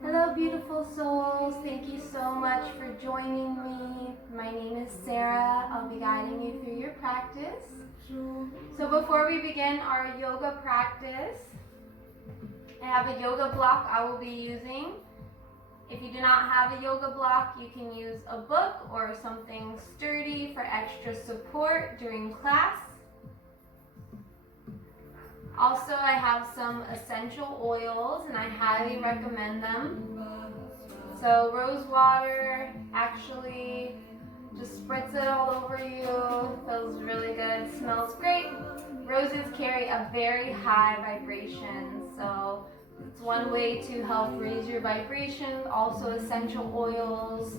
Hello, beautiful souls. Thank you so much for joining me. My name is Sarah. I'll be guiding you through your practice. So before we begin our yoga practice, I have a yoga block I will be using. If you do not have a yoga block, you can use a book or something sturdy for extra support during class. Also, I have some essential oils and I highly recommend them. So rose water, actually just spritz it all over you. Feels really good, smells great. Roses carry a very high vibration, so it's one way to help raise your vibration. Also, essential oils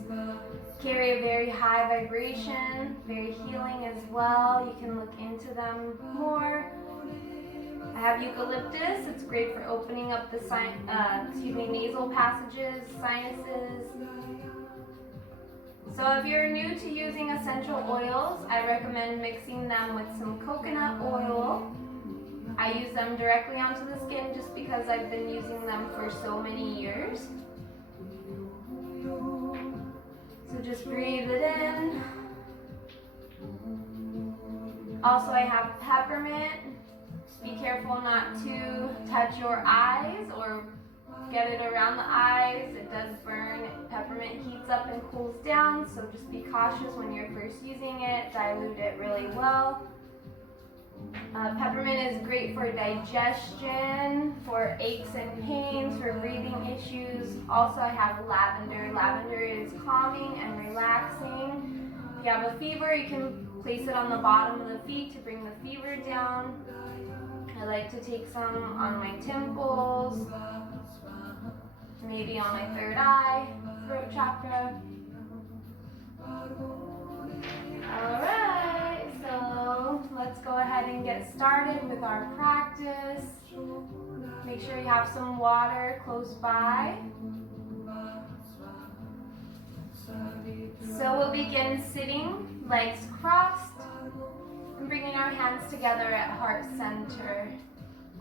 carry a very high vibration, very healing as well. You can look into them more. I have eucalyptus. It's great for opening up the nasal passages, sinuses. So if you're new to using essential oils, I recommend mixing them with some coconut oil. I use them directly onto the skin just because I've been using them for so many years. So just breathe it in. Also, I have peppermint. Be careful not to touch your eyes or get it around the eyes. It does burn. Peppermint heats up and cools down, so just be cautious when you're first using it. Dilute it really well. Peppermint is great for digestion, for aches and pains, for breathing issues. Also, I have lavender. Lavender is calming and relaxing. If you have a fever, you can place it on the bottom of the feet to bring the fever down. I like to take some on my temples, maybe on my third eye, throat chakra. Alright, so let's go ahead and get started with our practice. Make sure you have some water close by. So we'll begin sitting, legs crossed, and bringing our hands together at heart center.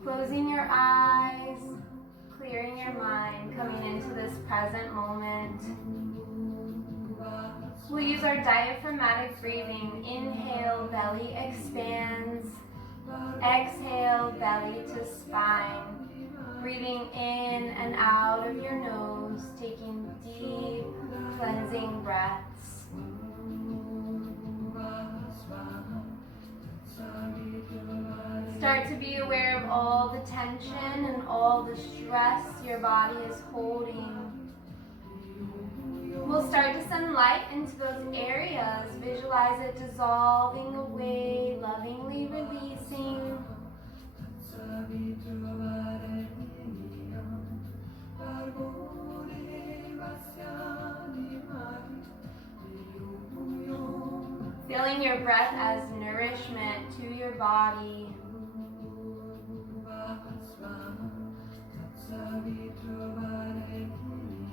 Closing your eyes, clearing your mind, coming into this present moment. We'll use our diaphragmatic breathing. Inhale, belly expands. Exhale, belly to spine. Breathing in and out of your nose, taking deep, cleansing breaths. Start to be aware of all the tension and all the stress your body is holding. We'll start to send light into those areas. Visualize it dissolving away, lovingly releasing. Feeling your breath as nourishment to your body.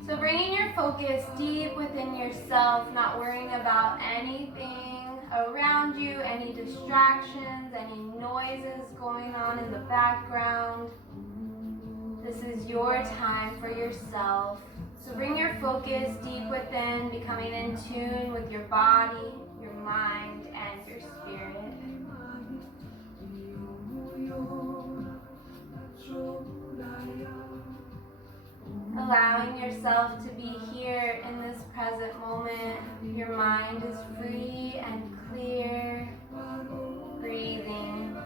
So bringing your focus deep within yourself, not worrying about anything around you, any distractions, any noises going on in the background. This is your time for yourself. So bring your focus deep within, becoming in tune with your body, your mind, and your spirit. Allowing yourself to be here in this present moment. Your mind is free and clear. Breathing.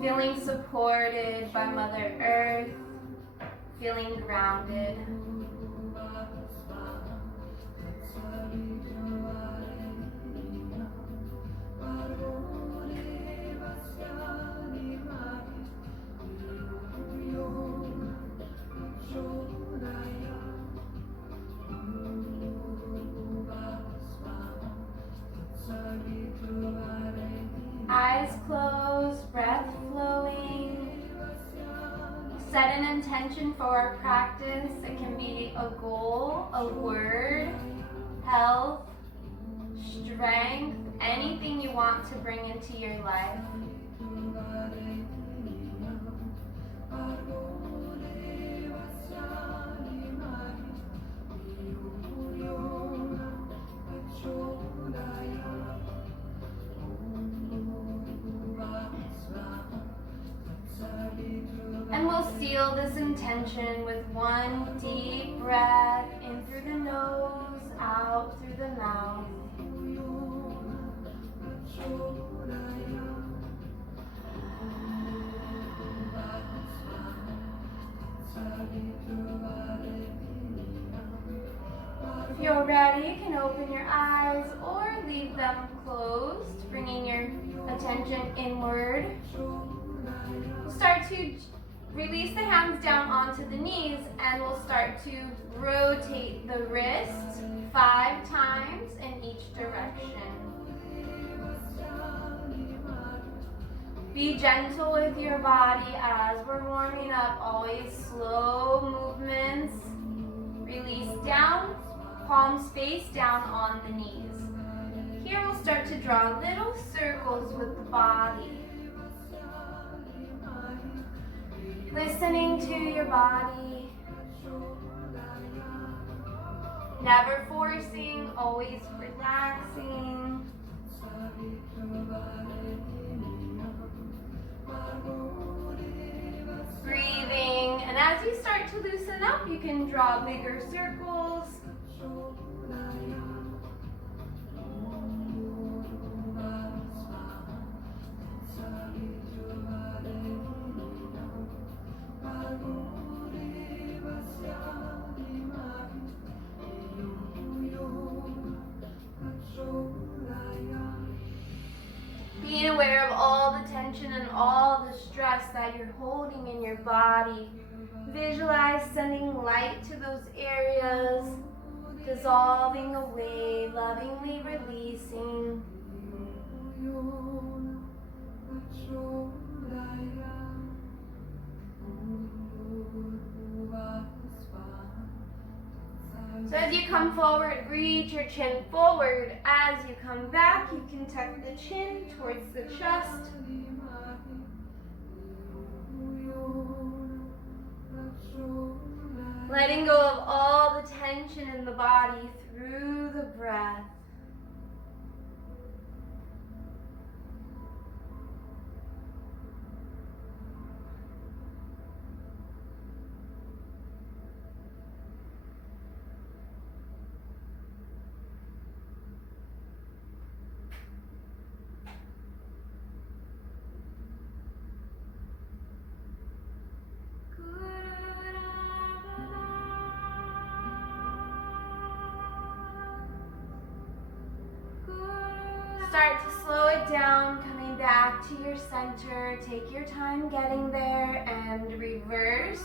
Feeling supported by Mother Earth. Feeling grounded. Eyes closed, breath flowing. Set an intention for our practice. It can be a a goal, a word, health, strength, anything you want to bring into your life. And we'll seal this intention with one deep breath in through the nose, out through the mouth. If you're ready, you can open your eyes or leave them closed, bringing your attention inward. We'll start to release the hands down onto the knees, and we'll start to rotate the wrist 5 times in each direction. Be gentle with your body as we're warming up, always slow movements. Release down, palms face down on the knees. Here we'll start to draw little circles with the body. Listening to your body. Never forcing, always relaxing. Breathing, and as you start to loosen up, you can draw bigger circles. Being aware of all the tension and all the stress that you're holding in your body. Visualize sending light to those areas, dissolving away, lovingly releasing. So as you come forward, reach your chin forward. As you come back, you can tuck the chin towards the chest. Letting go of all the tension in the body through the breath. Start to slow it down, coming back to your center. Take your time getting there and reverse.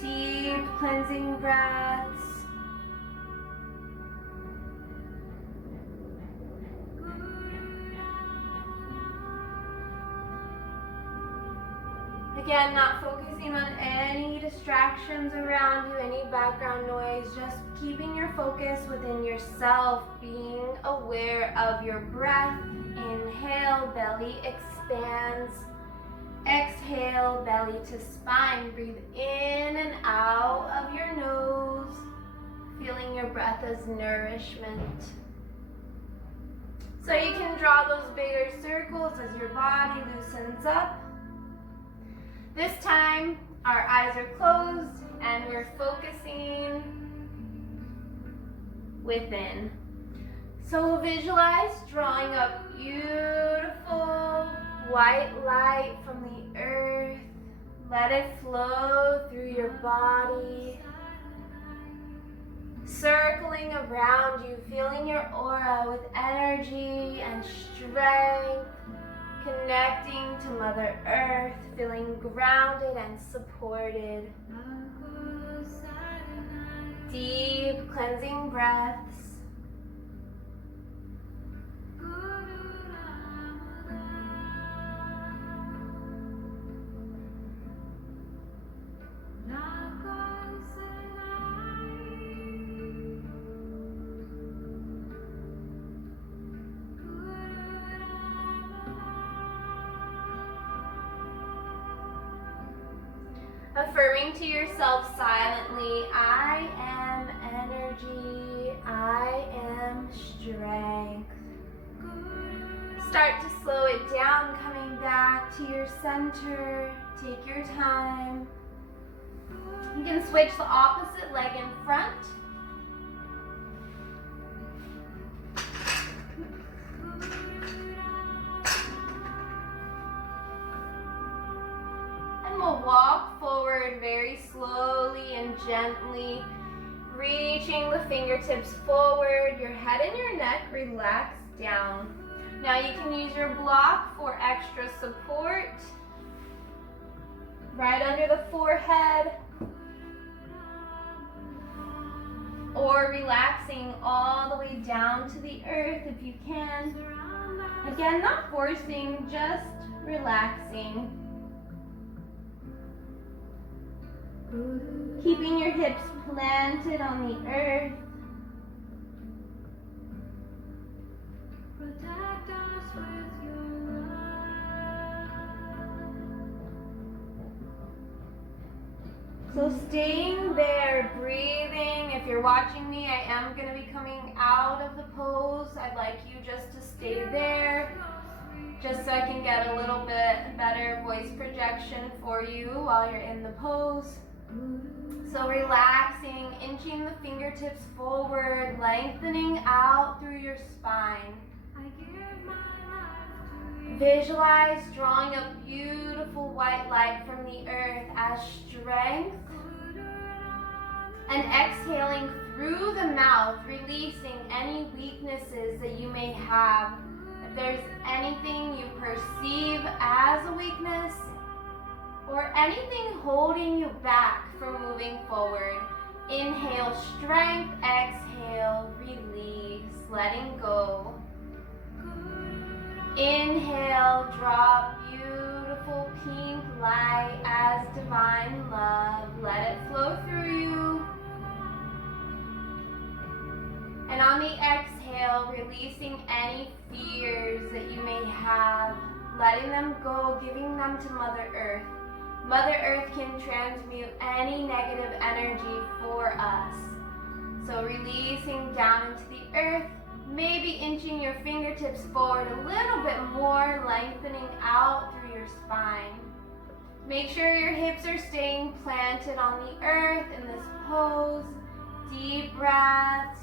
Deep cleansing breaths. Again, not focusing on any distractions around you, any background noise, just keeping your focus within yourself, being aware of your breath. Inhale, belly expands. Exhale, belly to spine. Breathe in and out of your nose, feeling your breath as nourishment. So you can draw those bigger circles as your body loosens up. This time, our eyes are closed and we're focusing within. So visualize drawing up beautiful white light from the earth. Let it flow through your body. Circling around you, feeling your aura with energy and strength. Connecting to Mother Earth, feeling grounded and supported. Deep cleansing breaths. Affirming to yourself silently, I am energy, I am strength. Start to slow it down, coming back to your center. Take your time. You can switch the opposite leg in front. And we'll walk forward very slowly and gently, reaching the fingertips forward, your head and your neck relax down. Now you can use your block for extra support. Right under the forehead. Or relaxing all the way down to the earth if you can. Again, not forcing, just relaxing. Keeping your hips planted on the earth. Protect us with your love. So staying there, breathing. If you're watching me, I am going to be coming out of the pose. I'd like you just to stay there, just so I can get a little bit better voice projection for you while you're in the pose. So relaxing, inching the fingertips forward, lengthening out through your spine. Visualize drawing a beautiful white light from the earth as strength. And exhaling through the mouth, releasing any weaknesses that you may have. If there's anything you perceive as a weakness, or anything holding you back from moving forward. Inhale, strength. Exhale, release, letting go. Inhale, drop beautiful pink light as divine love. Let it flow through you. And on the exhale, releasing any fears that you may have, letting them go, giving them to Mother Earth. Mother Earth can transmute any negative energy for us. So releasing down into the earth, maybe inching your fingertips forward a little bit more, lengthening out through your spine. Make sure your hips are staying planted on the earth in this pose. Deep breaths.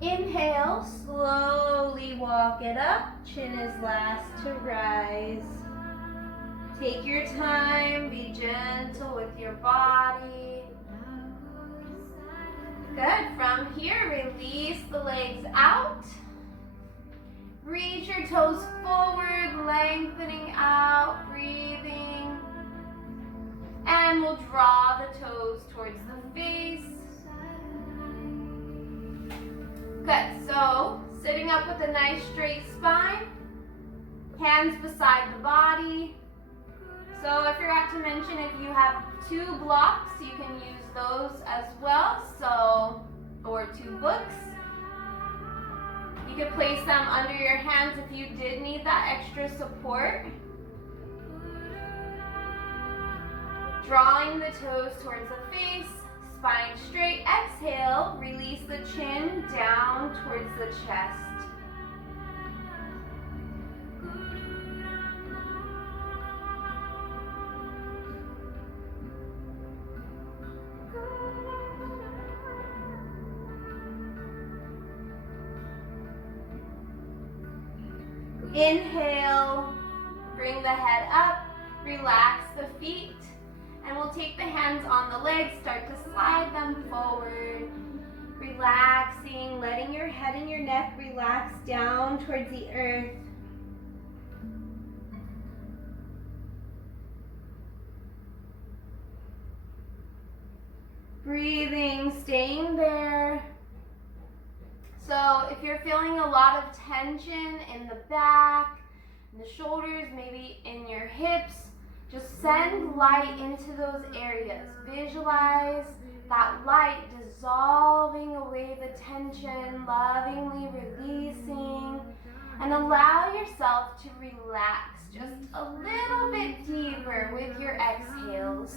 Inhale, slowly walk it up. Chin is last to rise. Take your time, be gentle with your body. Good. From here, release the legs out. Reach your toes forward, lengthening out, breathing. And we'll draw the toes towards the face. Good, so sitting up with a nice straight spine, hands beside the body. So I forgot to mention, if you have 2 blocks, you can use those as well, or 2 books. You could place them under your hands if you did need that extra support. Drawing the toes towards the face. Spine straight. Exhale, release the chin down towards the chest. Inhale, bring the head up, relax the feet, and we'll take the hands on the legs, start to slide them forward. Relaxing, letting your head and your neck relax down towards the earth. Breathing, staying there. So if you're feeling a lot of tension in the back, in the shoulders, maybe in your hips, just send light into those areas. Visualize that light dissolving away the tension, lovingly releasing, and allow yourself to relax just a little bit deeper with your exhales.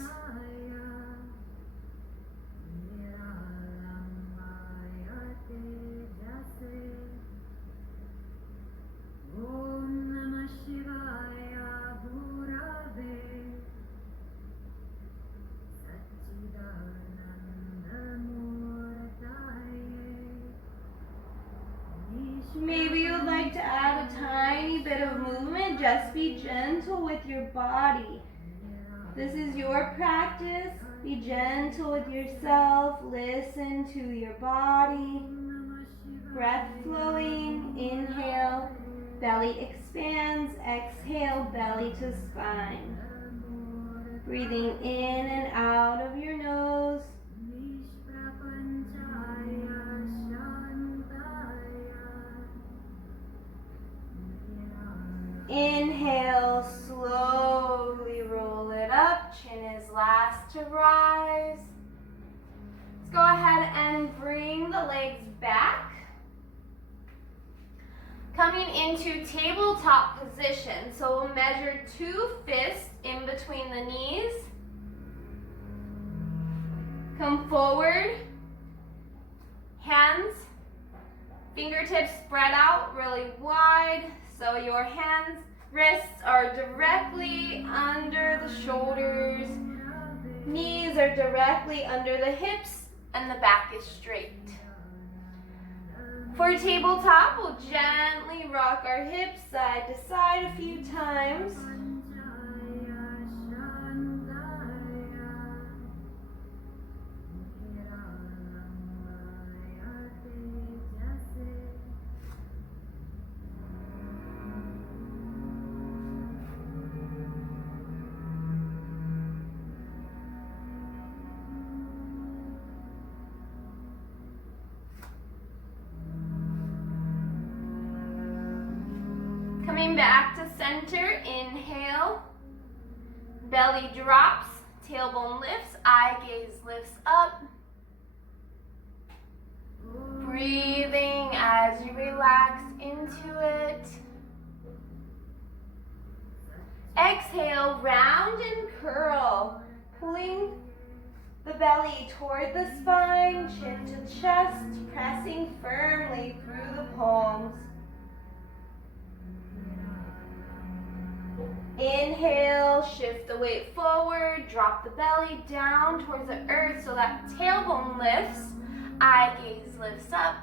Maybe you'd like to add a tiny bit of movement. Just be gentle with your body. This is your practice. Be gentle with yourself. Listen to your body. Breath flowing. Inhale, belly expands. Exhale, belly to spine. Breathing in and out of your nose. Inhale, slowly roll it up. Chin is last to rise. Let's go ahead and bring the legs back. Coming into tabletop position. So we'll measure 2 fists in between the knees. Come forward. Hands, fingertips spread out really wide. So your hands, wrists are directly under the shoulders. Knees are directly under the hips and the back is straight. For tabletop, we'll gently rock our hips side to side a few times. Coming back to center, inhale, belly drops, tailbone lifts, eye gaze lifts up. Breathing as you relax into it. Exhale, round and curl, pulling the belly toward the spine, chin to chest, pressing firmly through the palms. Inhale, shift the weight forward, drop the belly down towards the earth so that tailbone lifts, eye gaze lifts up.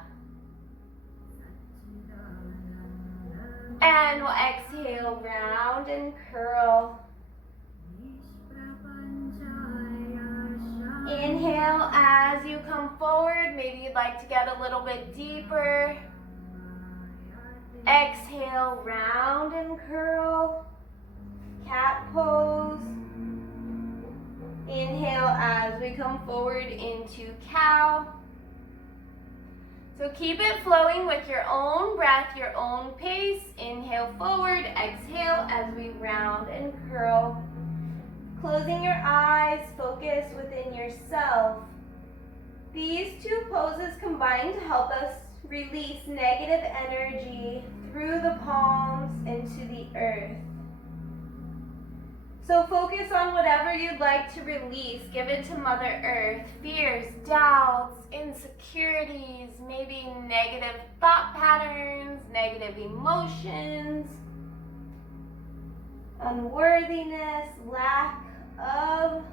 And we'll exhale, round and curl. Inhale as you come forward, maybe you'd like to get a little bit deeper. Exhale, round and curl. Cat pose. Inhale as we come forward into cow. So keep it flowing with your own breath, your own pace. Inhale forward, exhale as we round and curl. Closing your eyes, focus within yourself. These 2 poses combine to help us release negative energy through the palms into the earth. So focus on whatever you'd like to release. Give it to Mother Earth. Fears, doubts, insecurities, maybe negative thought patterns, negative emotions, unworthiness, lack of.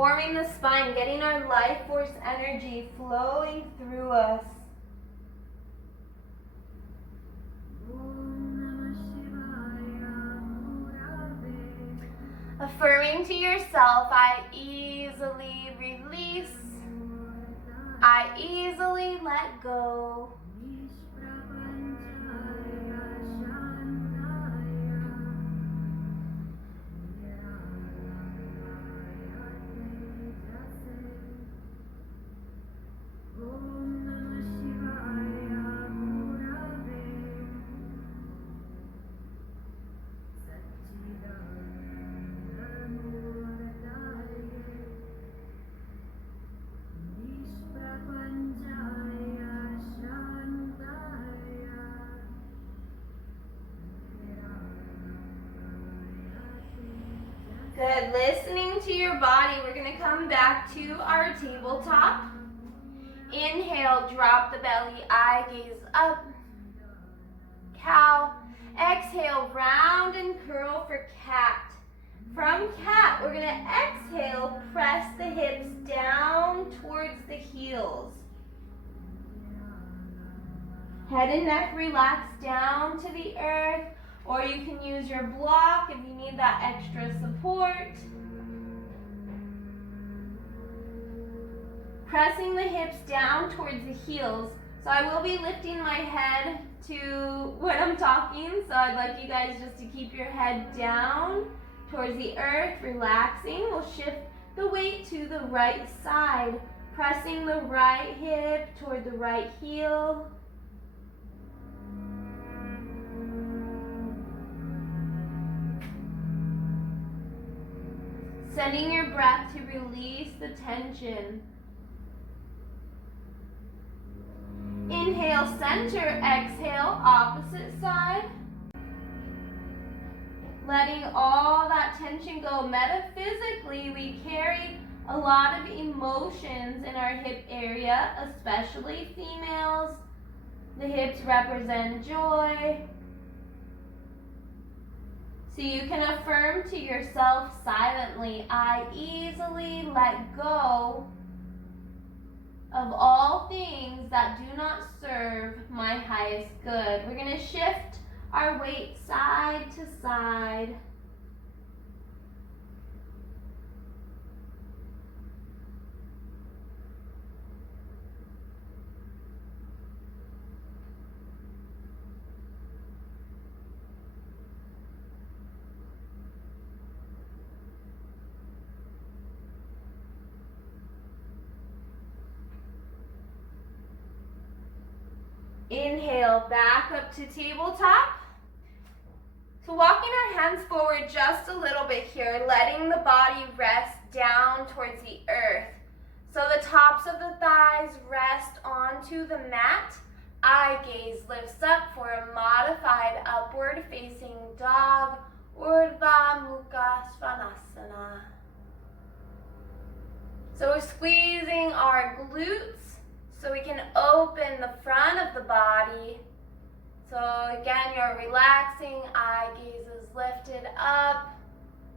warming the spine, getting our life force energy flowing through us. Affirming to yourself, I easily release. I easily let go. Good. Listening to your body, we're going to come back to our tabletop. Inhale, drop the belly, eye gaze up. Cow. Exhale, round and curl for cat. From cat, we're going to exhale, press the hips down towards the heels. Head and neck relax down to the earth, or you can use your block if you need that extra support. Pressing the hips down towards the heels. So I will be lifting my head to when I'm talking, so I'd like you guys just to keep your head down towards the earth, relaxing. We'll shift the weight to the right side, pressing the right hip toward the right heel. Sending your breath to release the tension. Inhale, center, exhale, opposite side. Letting all that tension go. Metaphysically, we carry a lot of emotions in our hip area, especially females. The hips represent joy. So you can affirm to yourself silently, I easily let go of all things that do not serve my highest good. We're going to shift our weight side to side. Inhale, back up to tabletop. So walking our hands forward just a little bit here, letting the body rest down towards the earth. So the tops of the thighs rest onto the mat. Eye gaze lifts up for a modified upward facing dog, Urdhva Mukha Svanasana. So we're squeezing our glutes so we can open the front of the body. So again, you're relaxing, eye gaze is lifted up.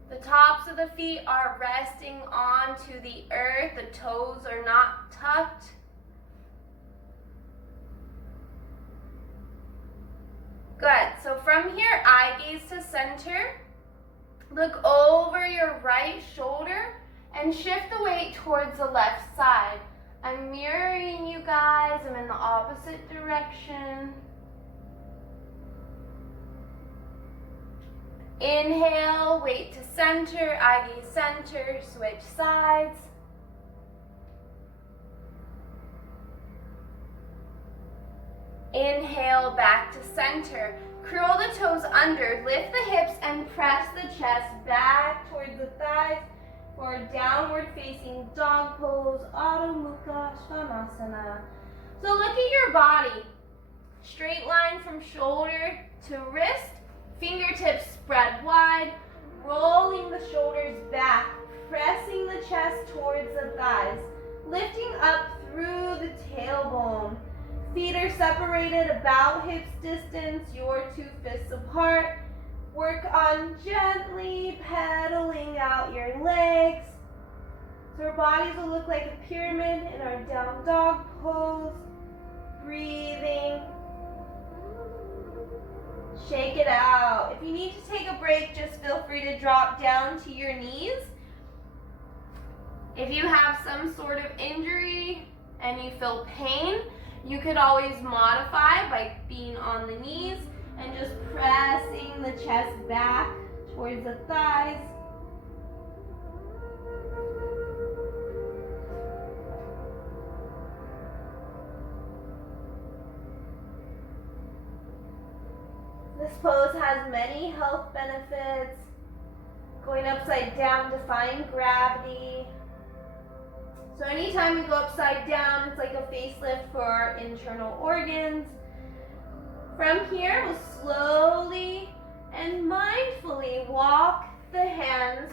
The tops of the feet are resting onto the earth. The toes are not tucked. Good. So from here, eye gaze to center. Look over your right shoulder and shift the weight towards the left side. I'm mirroring you guys. I'm in the opposite direction. Inhale, weight to center, eye gaze center, switch sides. Inhale, back to center. Curl the toes under, lift the hips and press the chest back towards the thighs for a downward facing dog pose, Adho Mukha Svanasana. So look at your body. Straight line from shoulder to wrist, fingertips spread wide, rolling the shoulders back, pressing the chest towards the thighs, lifting up through the tailbone. Feet are separated about hips distance, your 2 fists apart. Work on gently pedaling out your legs. So our bodies will look like a pyramid in our down dog pose. Breathing. Shake it out. If you need to take a break, just feel free to drop down to your knees. If you have some sort of injury and you feel pain, you could always modify by being on the knees and just pressing the chest back towards the thighs. This pose has many health benefits. Going upside down, defying gravity. So anytime we go upside down, it's like a facelift for our internal organs. From here, we'll slowly and mindfully walk the hands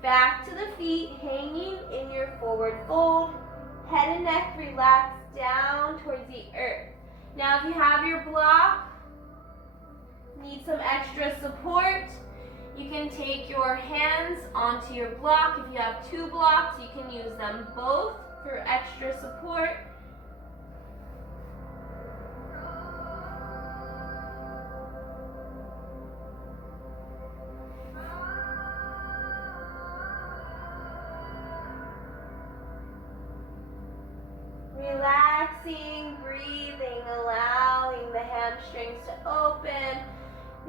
back to the feet, hanging in your forward fold. Head and neck relax down towards the earth. Now if you have your block, need some extra support, you can take your hands onto your block. If you have two blocks, you can use them both for extra support. Relaxing, breathing, allowing the hamstrings to open.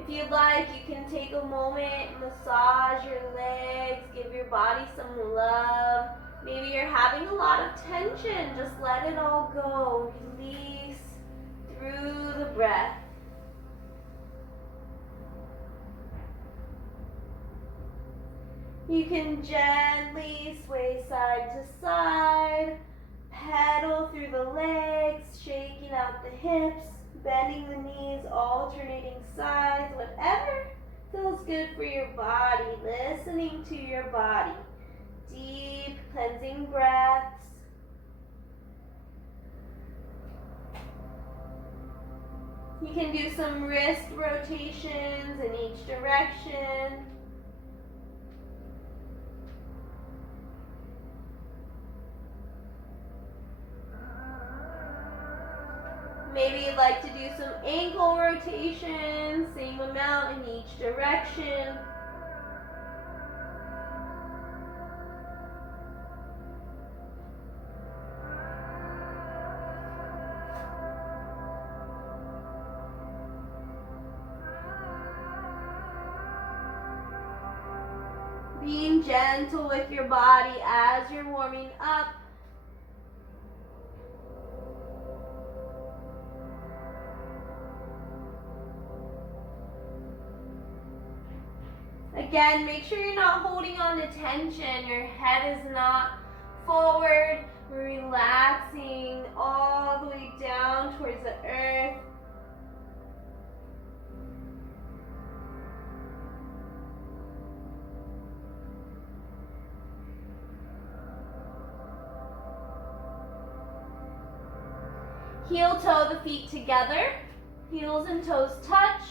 If you'd like, you can take a moment, massage your legs, give your body some love. Maybe you're having a lot of tension, just let it all go. Release through the breath. You can gently sway side to side, pedal through the legs, shaking out the hips, bending the knees, alternating sides, whatever feels good for your body, listening to your body. Deep cleansing breaths. You can do some wrist rotations in each direction. Maybe you'd like to do some ankle rotations, same amount in each direction. Being gentle with your body as you're warming up. Again, make sure you're not holding on to tension. Your head is not forward. We're relaxing all the way down towards the earth. Heel toe the feet together. Heels and toes touch.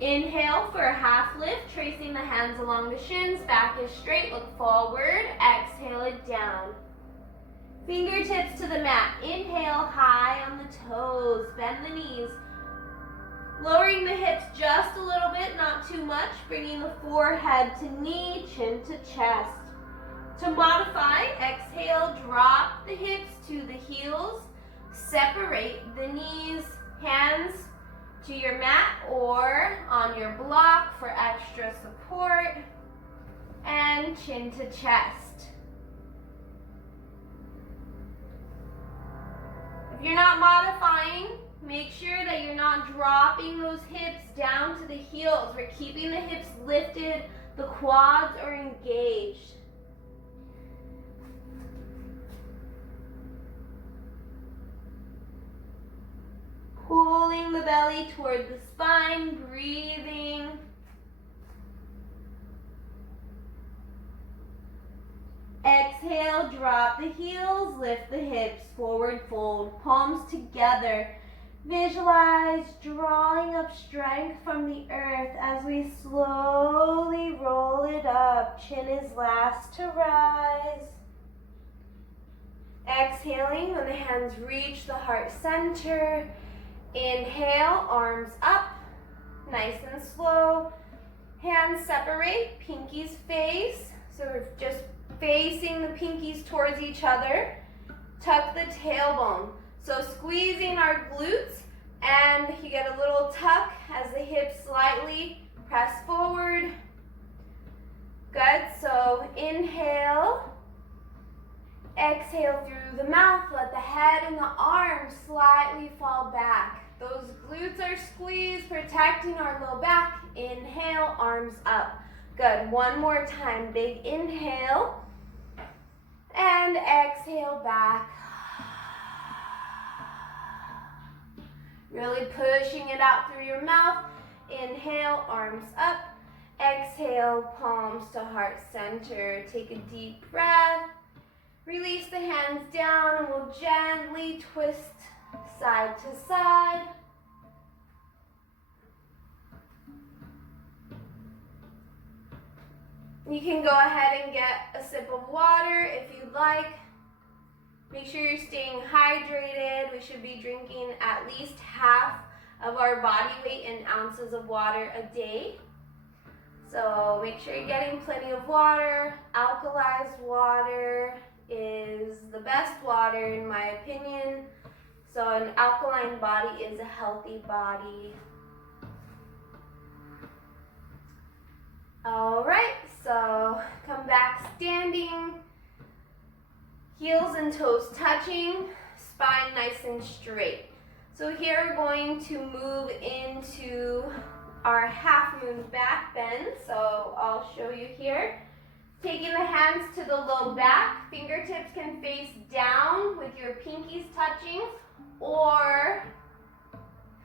Inhale for a half lift, tracing the hands along the shins, back is straight, look forward, exhale it down. Fingertips to the mat, inhale high on the toes, bend the knees. Lowering the hips just a little bit, not too much, bringing the forehead to knee, chin to chest. To modify, exhale, drop the hips to the heels, separate the knees, hands to your mat or on your block for extra support, and chin to chest. If you're not modifying, make sure that you're not dropping those hips down to the heels. We're keeping the hips lifted, the quads are engaged. Pulling the belly toward the spine, breathing. Exhale, drop the heels, lift the hips, forward fold, palms together. Visualize drawing up strength from the earth as we slowly roll it up. Chin is last to rise. Exhaling when the hands reach the heart center. Inhale, arms up, nice and slow. Hands separate, pinkies face. So we're just facing the pinkies towards each other. Tuck the tailbone. So squeezing our glutes, and you get a little tuck as the hips slightly press forward. Good, so inhale. Exhale through the mouth. Let the head and the arms slightly fall back. Those glutes are squeezed, protecting our low back. Inhale, arms up. Good, one more time. Big inhale. And exhale back. Really pushing it out through your mouth. Inhale, arms up. Exhale, palms to heart center. Take a deep breath. Release the hands down and we'll gently twist side to side. You can go ahead and get a sip of water if you'd like. Make sure you're staying hydrated. We should be drinking at least half of our body weight in ounces of water a day. So make sure you're getting plenty of water. Alkalized water is the best water in my opinion. So an alkaline body is a healthy body. All right, so come back standing. Heels and toes touching, spine nice and straight. So here we're going to move into our half moon back bend. So I'll show you here. Taking the hands to the low back, fingertips can face down with your pinkies touching, or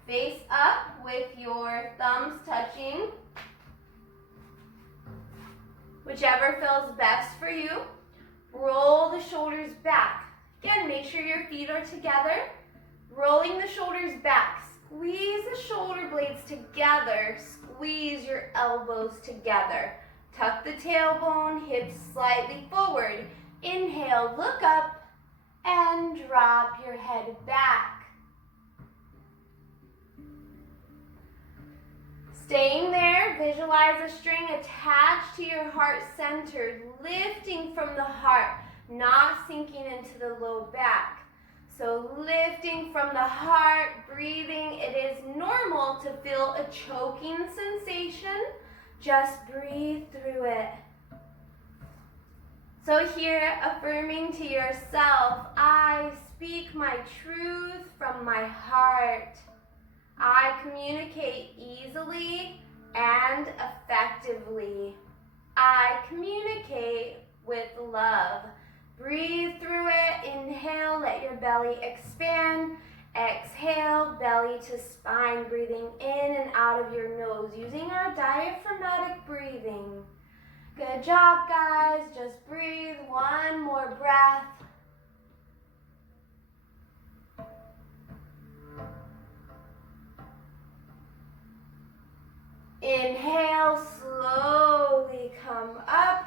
face up with your thumbs touching. Whichever feels best for you. Roll the shoulders back. Again, make sure your feet are together. Rolling the shoulders back. Squeeze the shoulder blades together. Squeeze your elbows together. Tuck the tailbone, hips slightly forward. Inhale, look up, and drop your head back. Staying there, visualize a string attached to your heart center, lifting from the heart, not sinking into the low back. So lifting from the heart, breathing. It is normal to feel a choking sensation. Just breathe through it. So here, affirming to yourself, I speak my truth from my heart. I communicate easily and effectively. I communicate with love. Breathe through it. Inhale, let your belly expand. Exhale, belly to spine, breathing in and out of your nose, using our diaphragmatic breathing. Good job, guys. Just breathe. One more breath. Inhale, slowly come up.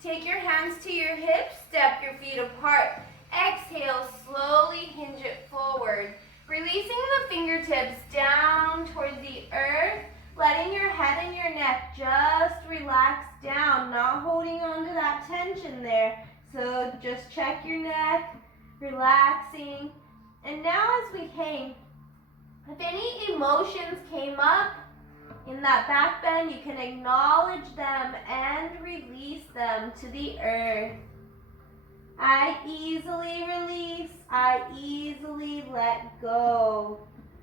Take your hands to your hips, step your feet apart. Exhale, slowly hinge it forward. Releasing the fingertips down towards the earth, letting your head and your neck just relax down, not holding on to that tension there. So just check your neck, relaxing. And now as we hang, if any emotions came up in that back bend, you can acknowledge them and release them to the earth. I easily release. I easily let go.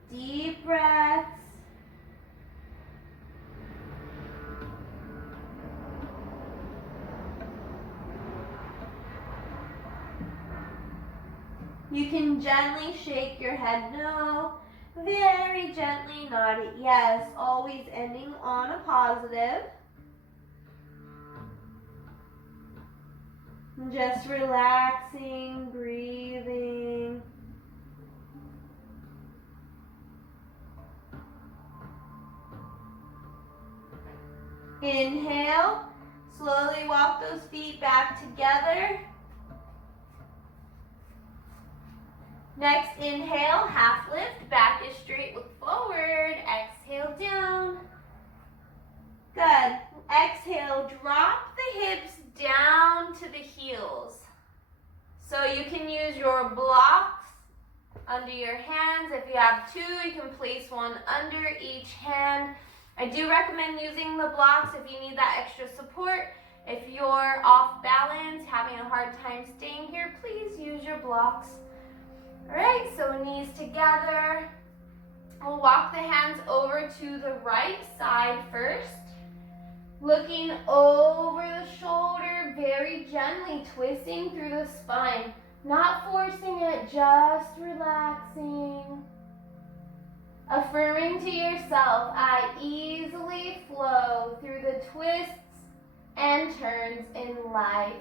Deep breaths. You can gently shake your head no. Very gently nod it yes. Always ending on a positive. Just relaxing, breathing. Inhale, slowly walk those feet back together. Next, inhale, half lift, back is straight, look forward. Exhale, down. Good. Exhale, drop the hips down to the heels. So you can use your blocks under your hands. If you have two, you can place one under each hand. I do recommend using the blocks if you need that extra support. If you're off balance, having a hard time staying here, please use your blocks. All right, so knees together. We'll walk the hands over to the right side first. Looking over the shoulder, very gently twisting through the spine. Not forcing it, just relaxing. Affirming to yourself, I easily flow through the twists and turns in life.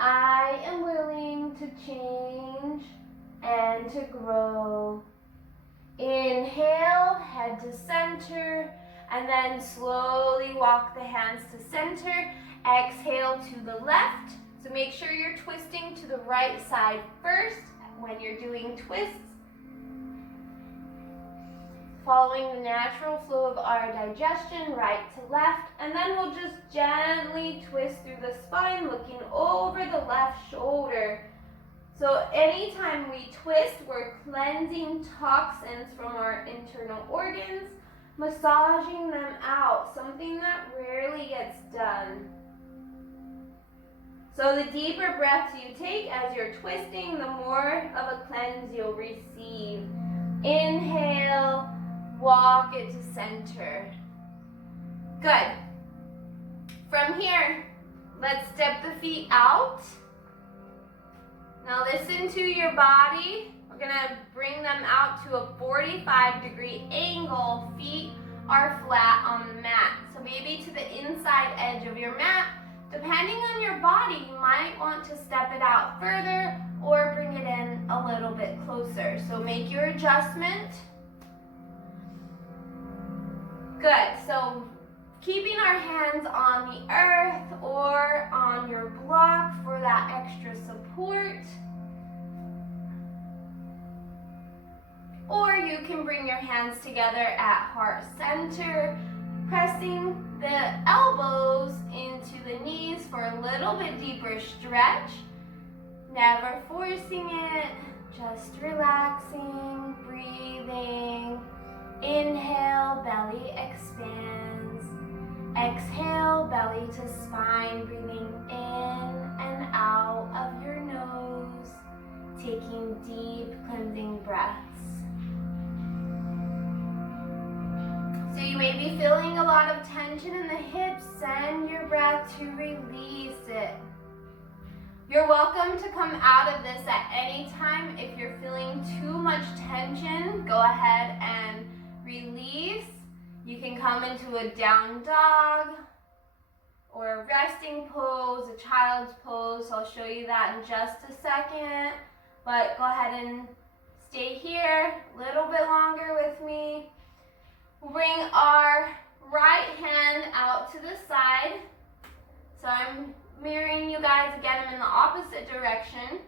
I am willing to change and to grow. Inhale, head to center, and then slowly walk the hands to center. Exhale to the left. So make sure you're twisting to the right side first when you're doing twists. Following the natural flow of our digestion, right to left. And then we'll just gently twist through the spine, looking over the left shoulder. So anytime we twist, we're cleansing toxins from our internal organs, massaging them out, something that rarely gets done. So the deeper breaths you take as you're twisting, the more of a cleanse you'll receive. Inhale, walk it to center. Good. From here, let's step the feet out. Now listen to your body. We're gonna bring them out to a 45-degree angle. Feet are flat on the mat. So maybe to the inside edge of your mat. Depending on your body, you might want to step it out further or bring it in a little bit closer. So make your adjustment. Good, so keeping our hands on the earth or on your block for that extra support. Or you can bring your hands together at heart center, pressing the elbows into the knees for a little bit deeper stretch. Never forcing it, just relaxing, breathing. Inhale, belly expands. Exhale, belly to spine, breathing in and out of your nose, taking deep cleansing breaths. So you may be feeling a lot of tension in the hips. Send your breath to release it. You're welcome to come out of this at any time. If you're feeling too much tension, go ahead and release. You can come into a down dog or a resting pose, a child's pose. I'll show you that in just a second. But go ahead and stay here a little bit longer with me. We'll bring our right hand out to the side. So I'm mirroring you guys again. I'm in the opposite direction.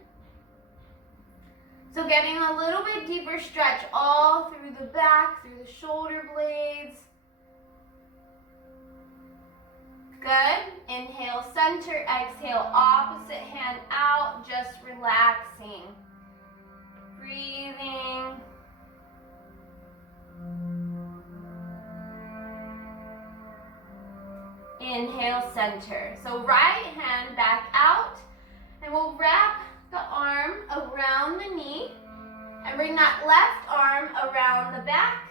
So getting a little bit deeper stretch all through the back, through the shoulder blades. Good. Inhale, center. Exhale, opposite hand out. Just relaxing. Breathing. Inhale, center. So right hand back out, and we'll wrap the arm around the knee and bring that left arm around the back.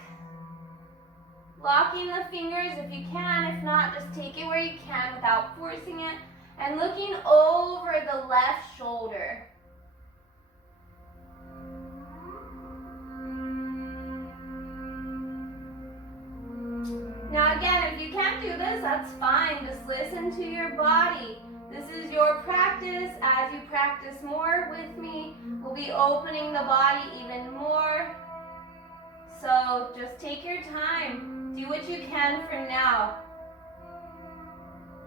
Locking the fingers if you can. If not, just take it where you can without forcing it. And looking over the left shoulder. Now again, if you can't do this, that's fine. Just listen to your body. This is your practice. As you practice more with me, we'll be opening the body even more. So just take your time. Do what you can for now.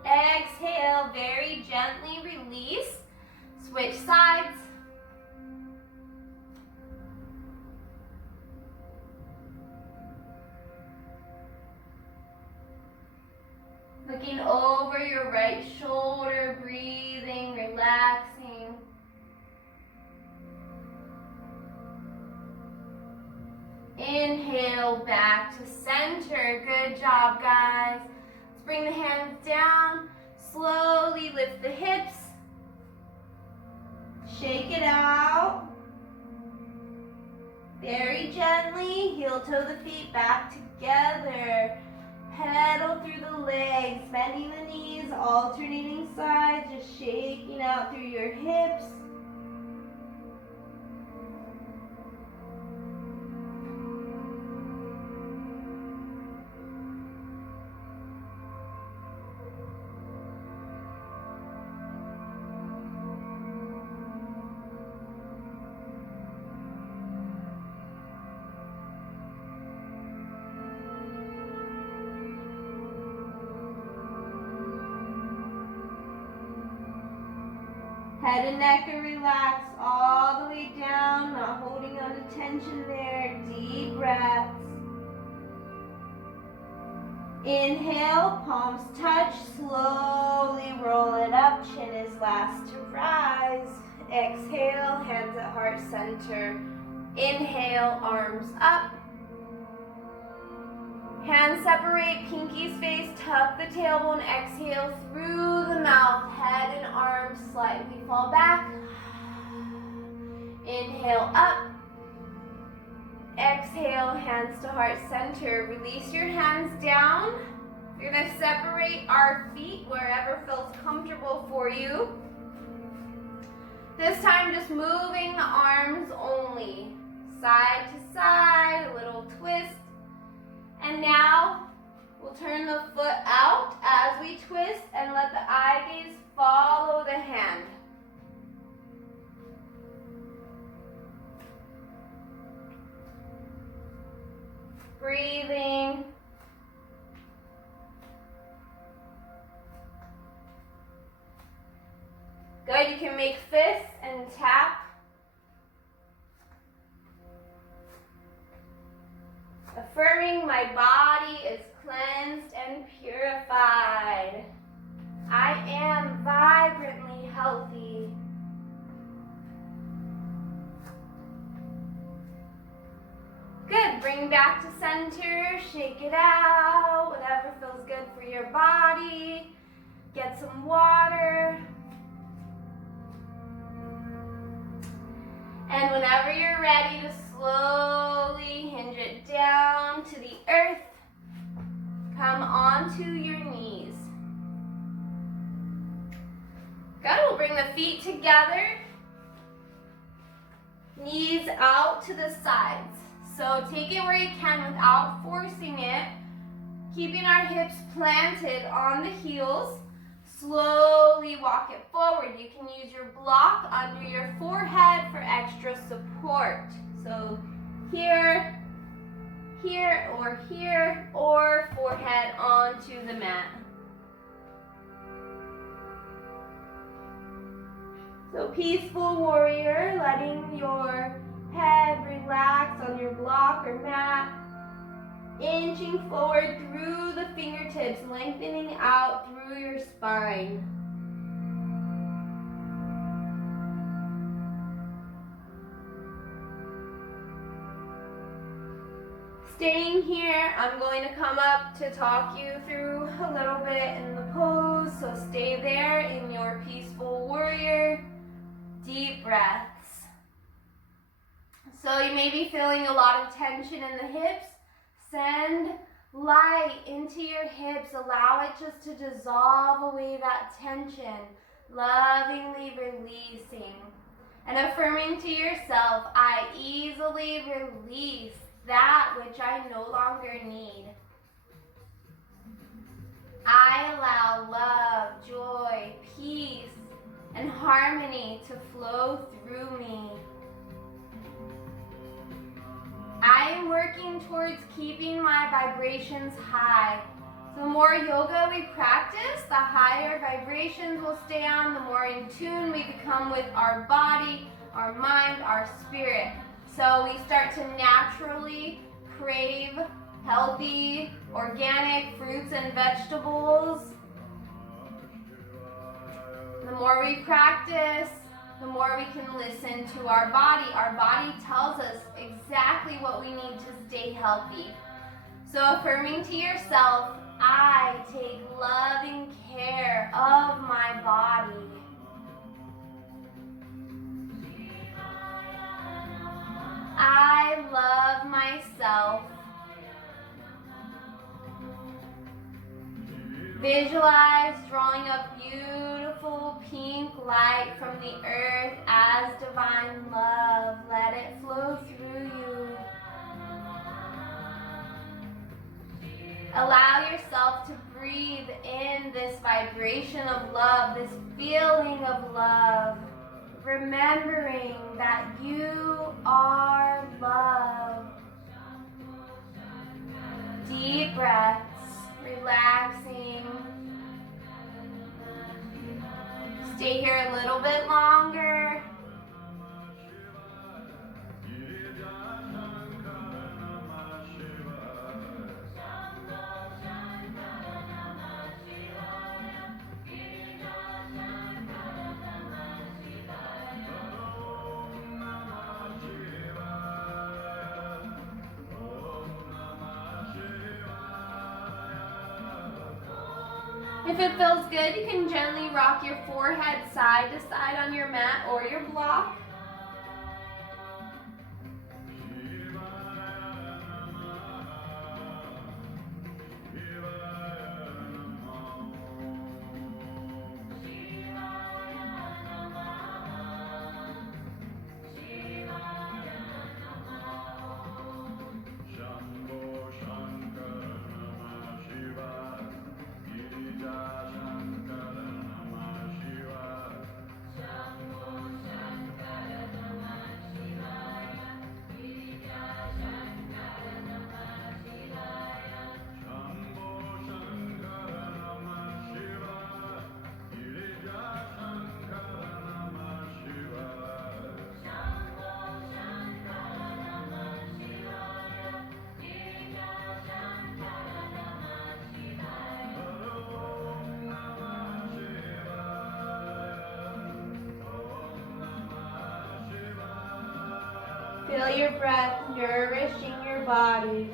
Exhale, very gently release. Switch sides. Looking over your right shoulder, breathing, relaxing. Inhale, back to center. Good job, guys. Let's bring the hands down. Slowly lift the hips. Shake it out. Very gently, heel toe the feet back together. Pedal through the legs, bending the knees, alternating sides, just shaking out through your hips. Head and neck are relaxed all the way down, not holding on to tension there. Deep breaths. Inhale, palms touch, slowly roll it up. Chin is last to rise. Exhale, hands at heart center. Inhale, arms up. Hands separate, pinkies face, tuck the tailbone, exhale through the mouth, head and arms slightly fall back. Inhale up. Exhale, hands to heart center. Release your hands down. We're gonna separate our feet wherever feels comfortable for you. This time just moving the arms only. Side to side, a little twist. And now, we'll turn the foot out as we twist and let the eye gaze follow the hand. Breathing. Good, you can make fists and tap. Affirming my body is cleansed and purified. I am vibrantly healthy. Good, bring back to center, shake it out, whatever feels good for your body. Get some water. And whenever you're ready to slowly hinge it down to the earth, come onto your knees. Good, we'll bring the feet together, knees out to the sides. So take it where you can without forcing it, keeping our hips planted on the heels. Slowly walk it forward. You can use your block under your forehead for extra support. So here, or forehead onto the mat. So peaceful warrior, letting your head relax on your block or mat. Inching forward through the fingertips, lengthening out through your spine. Staying here, I'm going to come up to talk you through a little bit in the pose, so stay there in your peaceful warrior. Deep breaths. So you may be feeling a lot of tension in the hips. Send light into your hips. Allow it just to dissolve away that tension. Lovingly releasing. And affirming to yourself, I easily release that which I no longer need. I allow love, joy, peace, and harmony to flow through me. I am working towards keeping my vibrations high. So the more yoga we practice, the higher vibrations will stay on, the more in tune we become with our body, our mind, our spirit. So we start to naturally crave healthy, organic fruits and vegetables. The more we practice, the more we can listen to our body. Our body tells us exactly what we need to stay healthy. So affirming to yourself, I take loving care of my body. I love myself. Visualize drawing a beautiful pink light from the earth as divine love. Let it flow through you. Allow yourself to breathe in this vibration of love, this feeling of love, remembering that you are love. Deep breaths, relaxing. Stay here a little bit longer. If it feels good, you can gently rock your forehead side to side on your mat or your block. Feel your breath nourishing your body.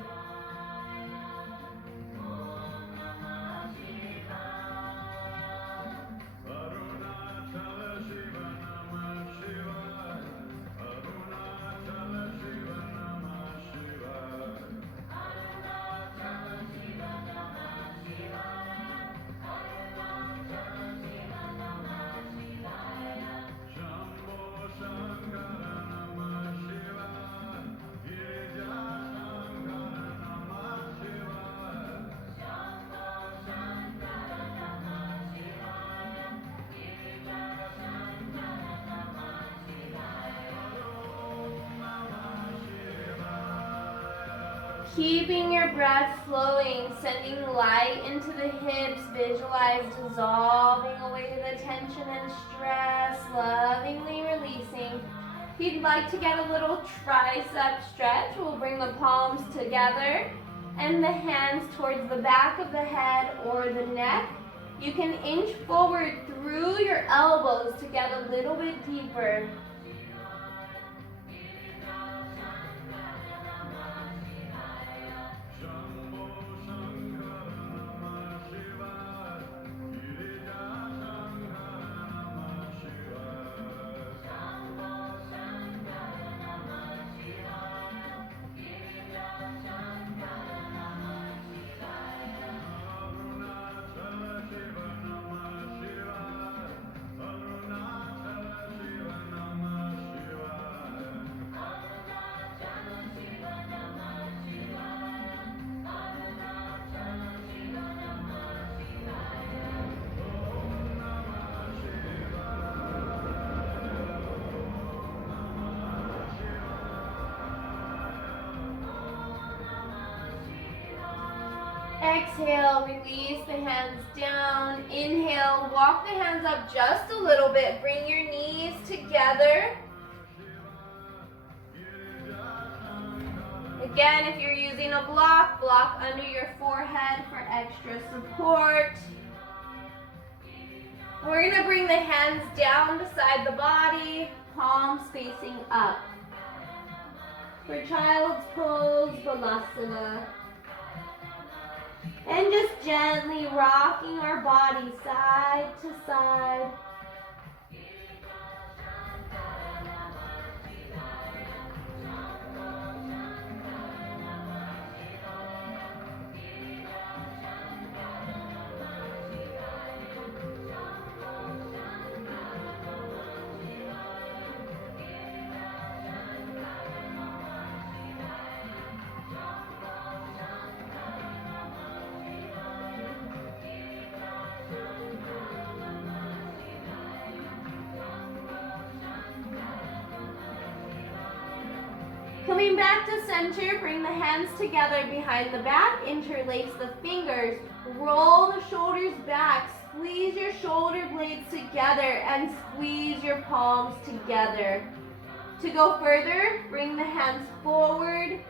Keeping your breath flowing, sending light into the hips, visualize dissolving away the tension and stress, lovingly releasing. If you'd like to get a little tricep stretch, we'll bring the palms together and the hands towards the back of the head or the neck. You can inch forward through your elbows to get a little bit deeper. Exhale, release the hands down. Inhale, walk the hands up just a little bit. Bring your knees together. Again, if you're using a block, block under your forehead for extra support. We're going to bring the hands down beside the body, palms facing up. For child's pose, Balasana. And just gently rocking our body side to side. Coming back to center, bring the hands together behind the back, interlace the fingers, roll the shoulders back, squeeze your shoulder blades together and squeeze your palms together. To go further, bring the hands forward,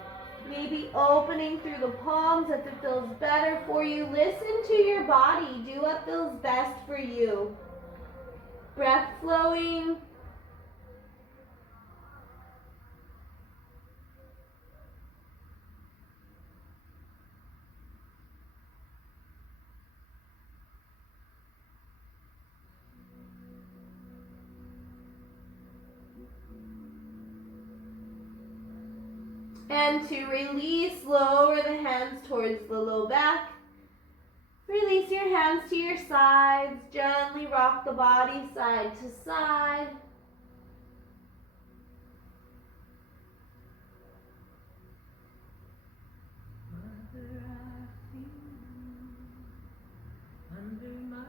maybe opening through the palms if it feels better for you. Listen to your body, do what feels best for you. Breath flowing. And to release, lower the hands towards the low back. Release your hands to your sides. Gently rock the body side to side. Mother, I feel you under my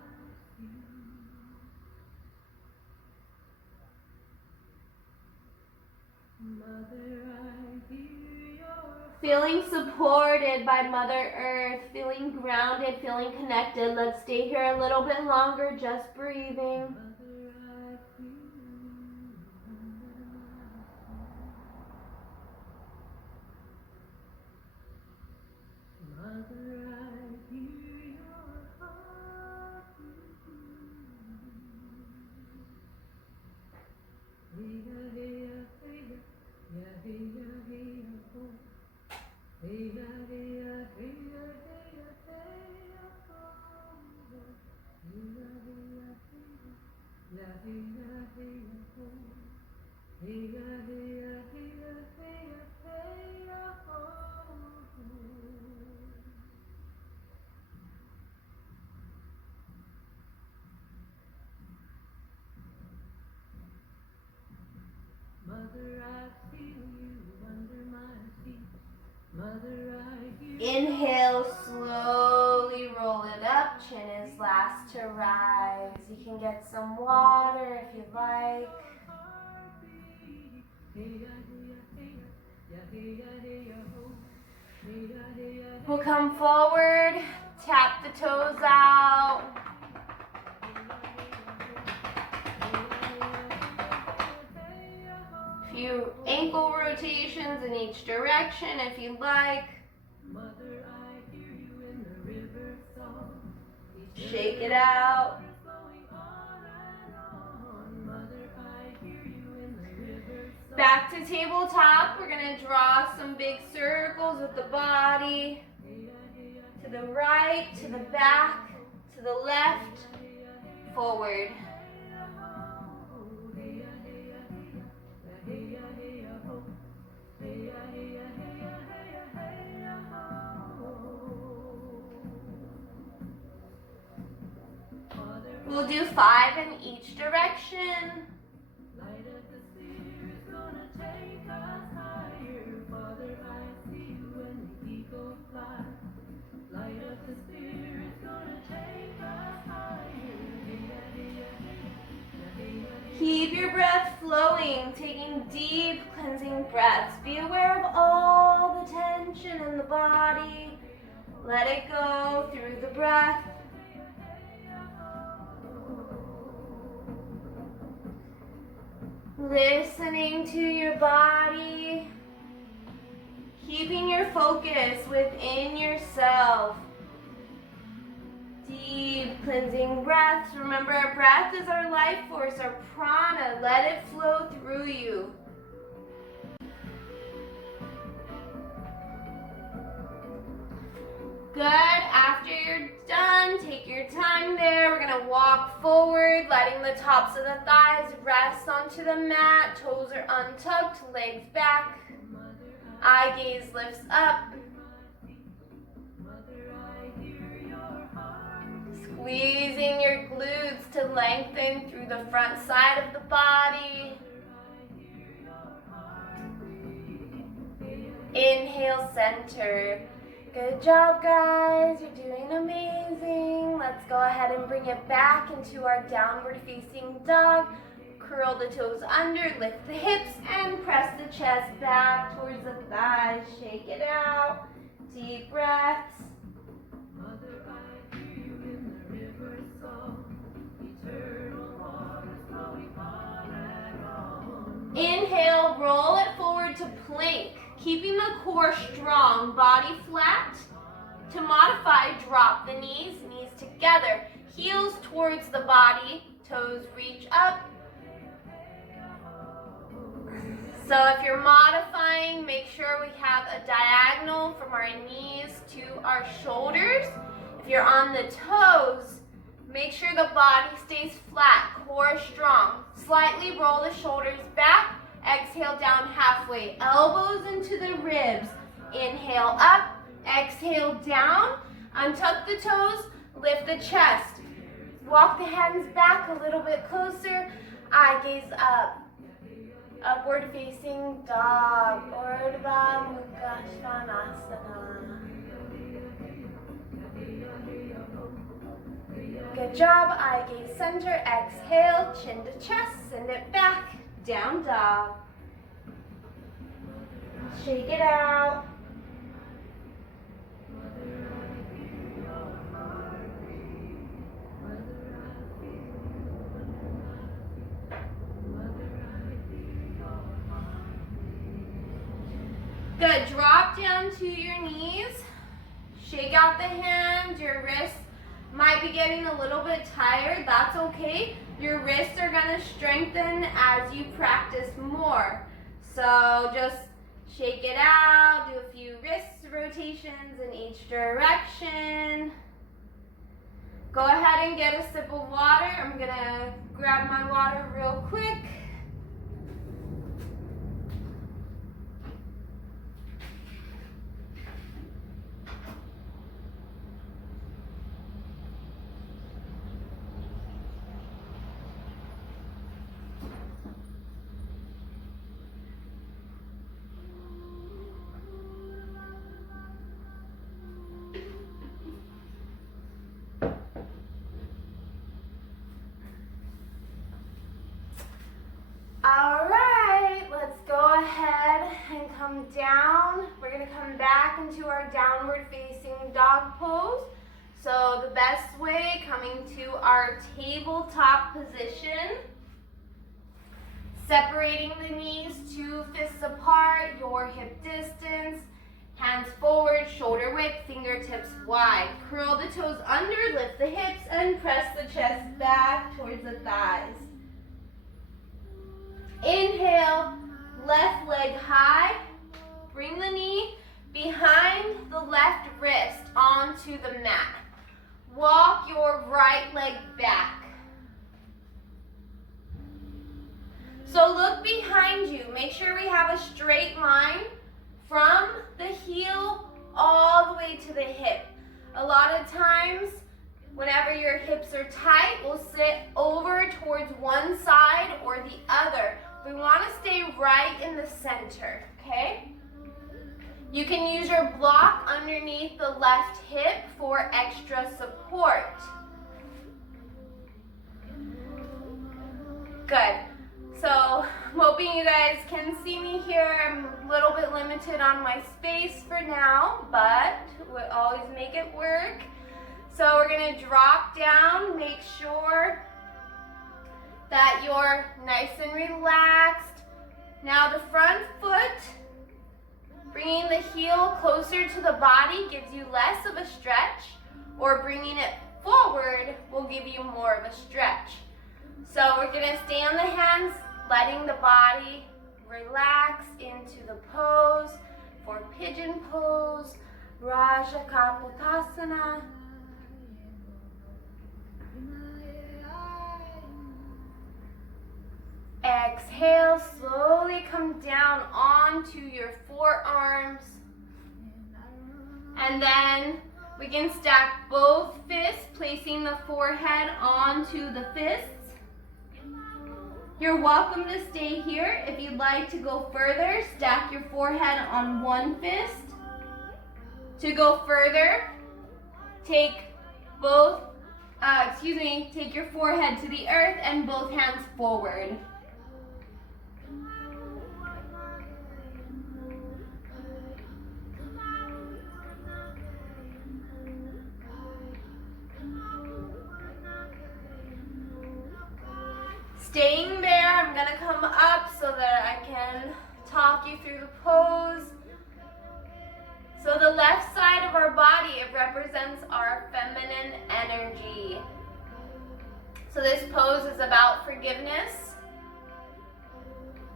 feet. Mother, I hear your Feeling supported by Mother Earth, feeling grounded, feeling connected. Let's stay here a little bit longer, just breathing. Mother, I feel you under my feet. Mother, I hear your heart beat. Hey, hey, hey, yeah, hey, hey, oh. Hey, hey, hey, hey, hey, hey, oh. Hey, hey, hey, hey, oh. Hey, hey, hey, hey, oh. Mother, I feel you under my feet. Mother, I hear. Inhale, slowly roll it up. Chin is last to rise. You can get some water if you'd like. We'll come forward, tap the toes out. Few ankle rotations in each direction if you'd like. Mother, I hear you in the river song. Shake it out. Mother, I hear you in the river song. Back to tabletop. We're going to draw some big circles with the body. To the right, to the back, to the left, forward. We'll do 5 in each direction. Light of the Spirit's gonna take us higher. Father, I see you when the eagle flies. Light of the Spirit's gonna take us higher. Keep your breath flowing, taking deep cleansing breaths. Be aware of all the tension in the body. Let it go through the breath. Listening to your body. Keeping your focus within yourself. Deep cleansing breaths. Remember, our breath is our life force, our prana. Let it flow through you. Good. After you're done, take your time there. We're going to walk forward, letting the tops of the thighs rest onto the mat. Toes are untucked, legs back. Eye gaze lifts up. Squeezing your glutes to lengthen through the front side of the body. Inhale, center. Good job, guys. You're doing amazing. Let's go ahead and bring it back into our downward facing dog. Curl the toes under, lift the hips, and press the chest back towards the thighs. Shake it out. Deep breaths. Inhale, roll it forward to plank. Keeping the core strong, body flat. To modify, drop the knees together. Heels towards the body, toes reach up. So if you're modifying, make sure we have a diagonal from our knees to our shoulders. If you're on the toes, make sure the body stays flat, core strong. Slightly roll the shoulders back. Exhale down halfway, elbows into the ribs. Inhale up, exhale down. Untuck the toes, lift the chest. Walk the hands back a little bit closer. Eye gaze up. Upward facing dog. Urdhva Mukha Svanasana. Good job. Eye gaze center. Exhale, chin to chest. Send it back. Down dog. Shake it out. Good. Drop down to your knees. Shake out the hands. Your wrists might be getting a little bit tired. That's okay. Your wrists are going to strengthen as you practice more. So just shake it out. Do a few wrist rotations in each direction. Go ahead and get a sip of water. I'm going to grab my water real quick. Alright, let's go ahead and come down. We're going to come back into our downward facing dog pose. So the best way, coming to our tabletop position. Separating the knees 2 fists apart, your hip distance. Hands forward, shoulder width, fingertips wide. Curl the toes under, lift the hips, and press the chest back towards the thighs. Inhale, left leg high. Bring the knee behind the left wrist onto the mat. Walk your right leg back. So look behind you. Make sure we have a straight line from the heel all the way to the hip. A lot of times, whenever your hips are tight, we'll sit over towards one side or the other. We want to stay right in the center, okay? You can use your block underneath the left hip for extra support. Good. So, hoping you guys can see me here. I'm a little bit limited on my space for now, but we'll always make it work. So we're gonna drop down, make sure that you're nice and relaxed. Now the front foot, bringing the heel closer to the body gives you less of a stretch, or bringing it forward will give you more of a stretch. So we're gonna stay on the hands, letting the body relax into the pose for pigeon pose, Raja Kapotasana. Exhale, slowly come down onto your forearms. And then we can stack both fists, placing the forehead onto the fists. You're welcome to stay here. If you'd like to go further, stack your forehead on one fist. To go further, take take your forehead to the earth and both hands forward. Staying there, I'm gonna come up so that I can talk you through the pose. So the left side of our body, it represents our feminine energy. So this pose is about forgiveness,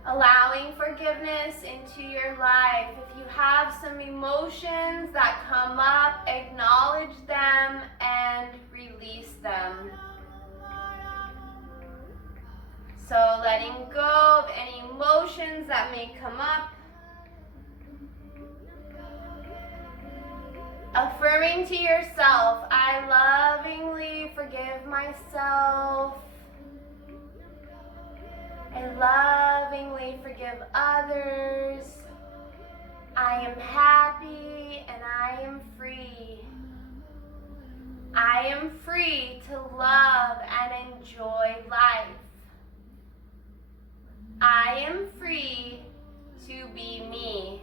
allowing forgiveness into your life. If you have some emotions that come up, acknowledge them and release them. So letting go of any emotions that may come up. Affirming to yourself, I lovingly forgive myself. I lovingly forgive others. I am happy and I am free. I am free to love and enjoy life. I am free to be me.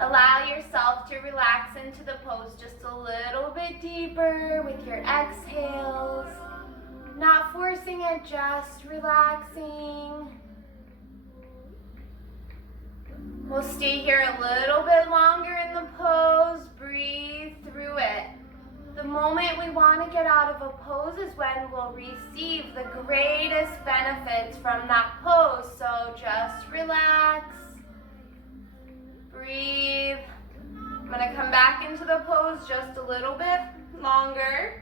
Allow yourself to relax into the pose just a little bit deeper with your exhales. Not forcing it, just relaxing. We'll stay here a little bit longer in the pose. Breathe through it. The moment we want to get out of a pose is when we'll receive the greatest benefits from that pose. So just relax. Breathe. I'm going to come back into the pose just a little bit longer.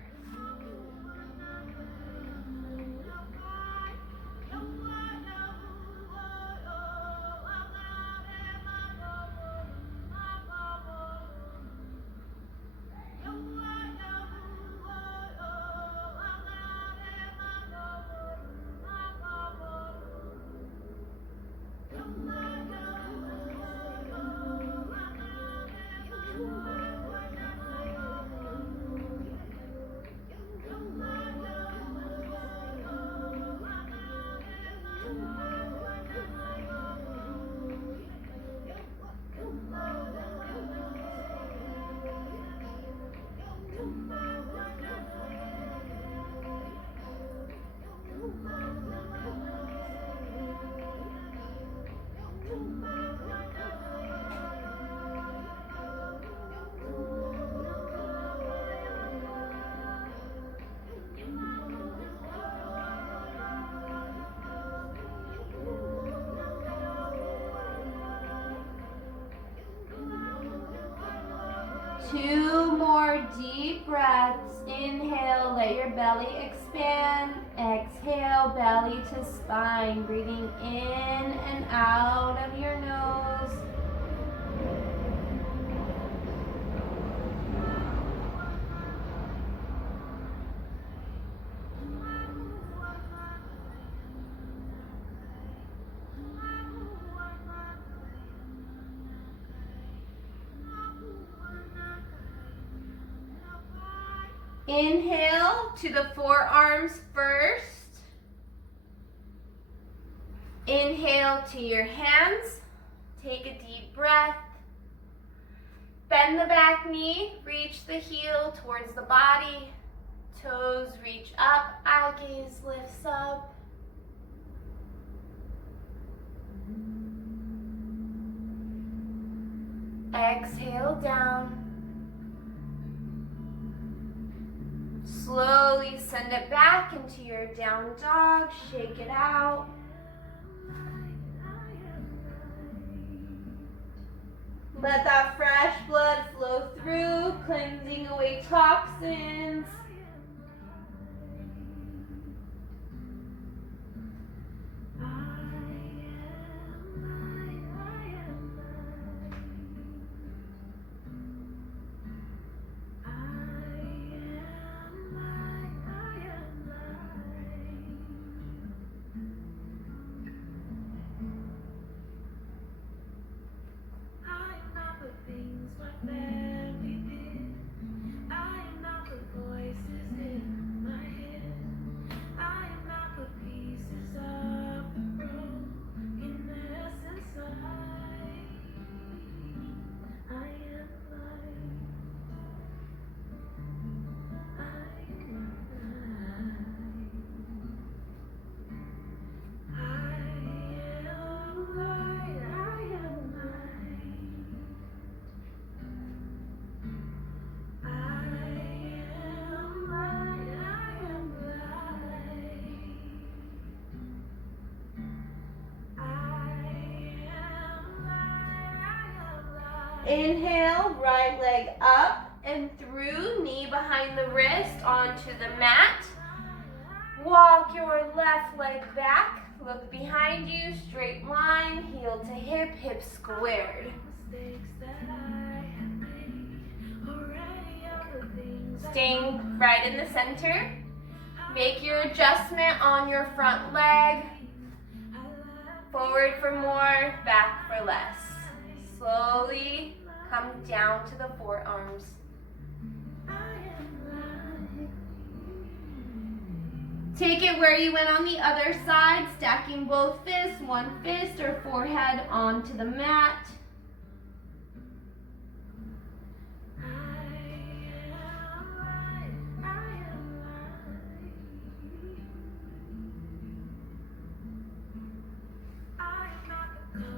Two more deep breaths. Inhale, let your belly expand. Exhale, belly to spine. Breathing in and out of your nose. Inhale to the forearms first. Inhale to your hands. Take a deep breath. Bend the back knee, reach the heel towards the body. Toes reach up, eye gaze lifts up. Exhale down. Slowly send it back into your down dog. Shake it out. Let that fresh blood flow through, cleansing away toxins. Inhale, right leg up and through, knee behind the wrist onto the mat. Walk your left leg back, look behind you, straight line, heel to hip, hips squared. Staying right in the center. Make your adjustment on your front leg. Forward for more, back for less. Slowly come down to the forearms. Take it where you went on the other side, stacking both fists, one fist or forehead onto the mat.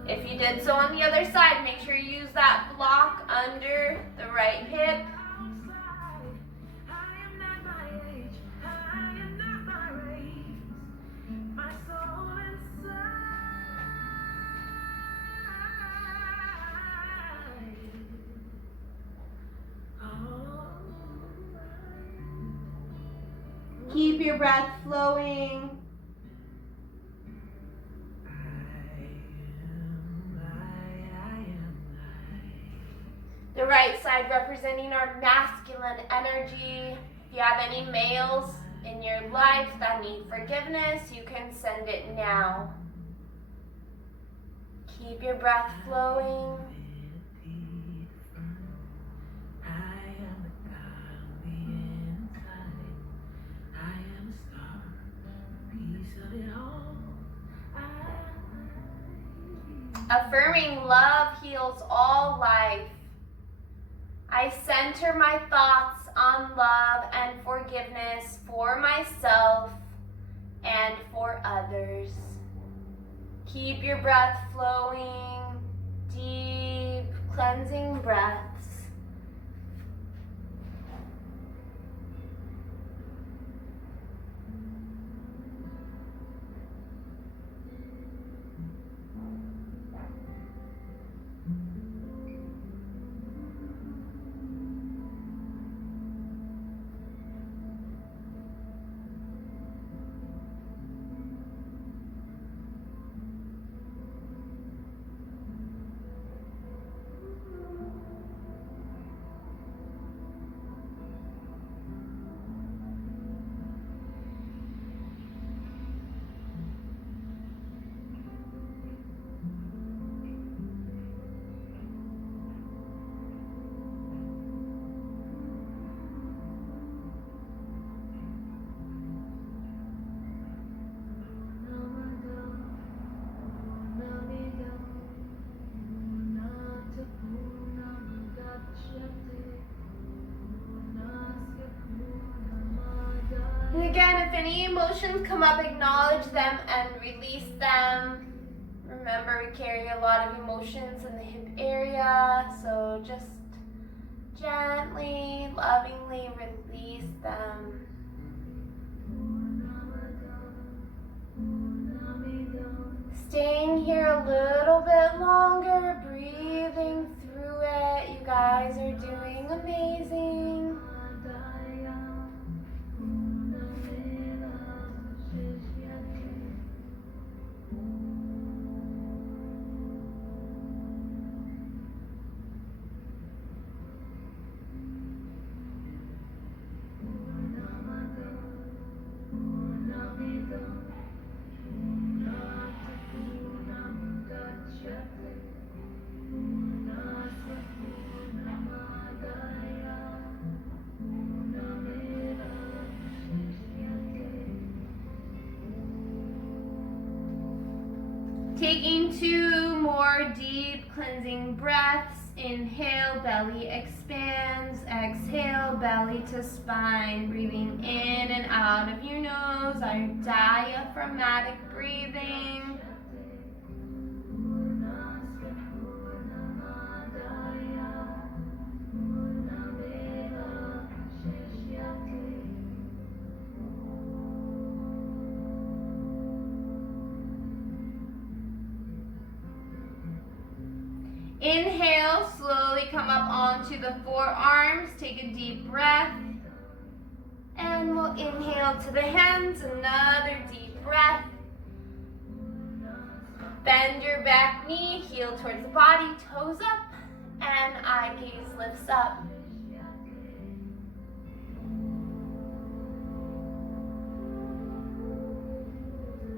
If you did so on the other side, make sure you use that block under the right hip. Keep your breath flowing. The right side representing our masculine energy. If you have any males in your life that need forgiveness, you can send it now. Keep your breath flowing. Affirming love heals all life. I center my thoughts on love and forgiveness for myself and for others. Keep your breath flowing, deep, cleansing breaths. again, if any emotions come up, acknowledge them and release them. Remember, we carry a lot of emotions in the hip area, so just gently, lovingly release them. Staying here a little bit longer, breathing through it. You guys are doing amazing. Taking 2 more deep cleansing breaths. Inhale, belly expands. Exhale, belly to spine. Breathing in and out of your nose, our diaphragmatic breathing. Inhale, slowly come up onto the forearms. Take a deep breath. And we'll inhale to the hands. Another deep breath. Bend your back knee, heel towards the body, toes up, and eye gaze lifts up.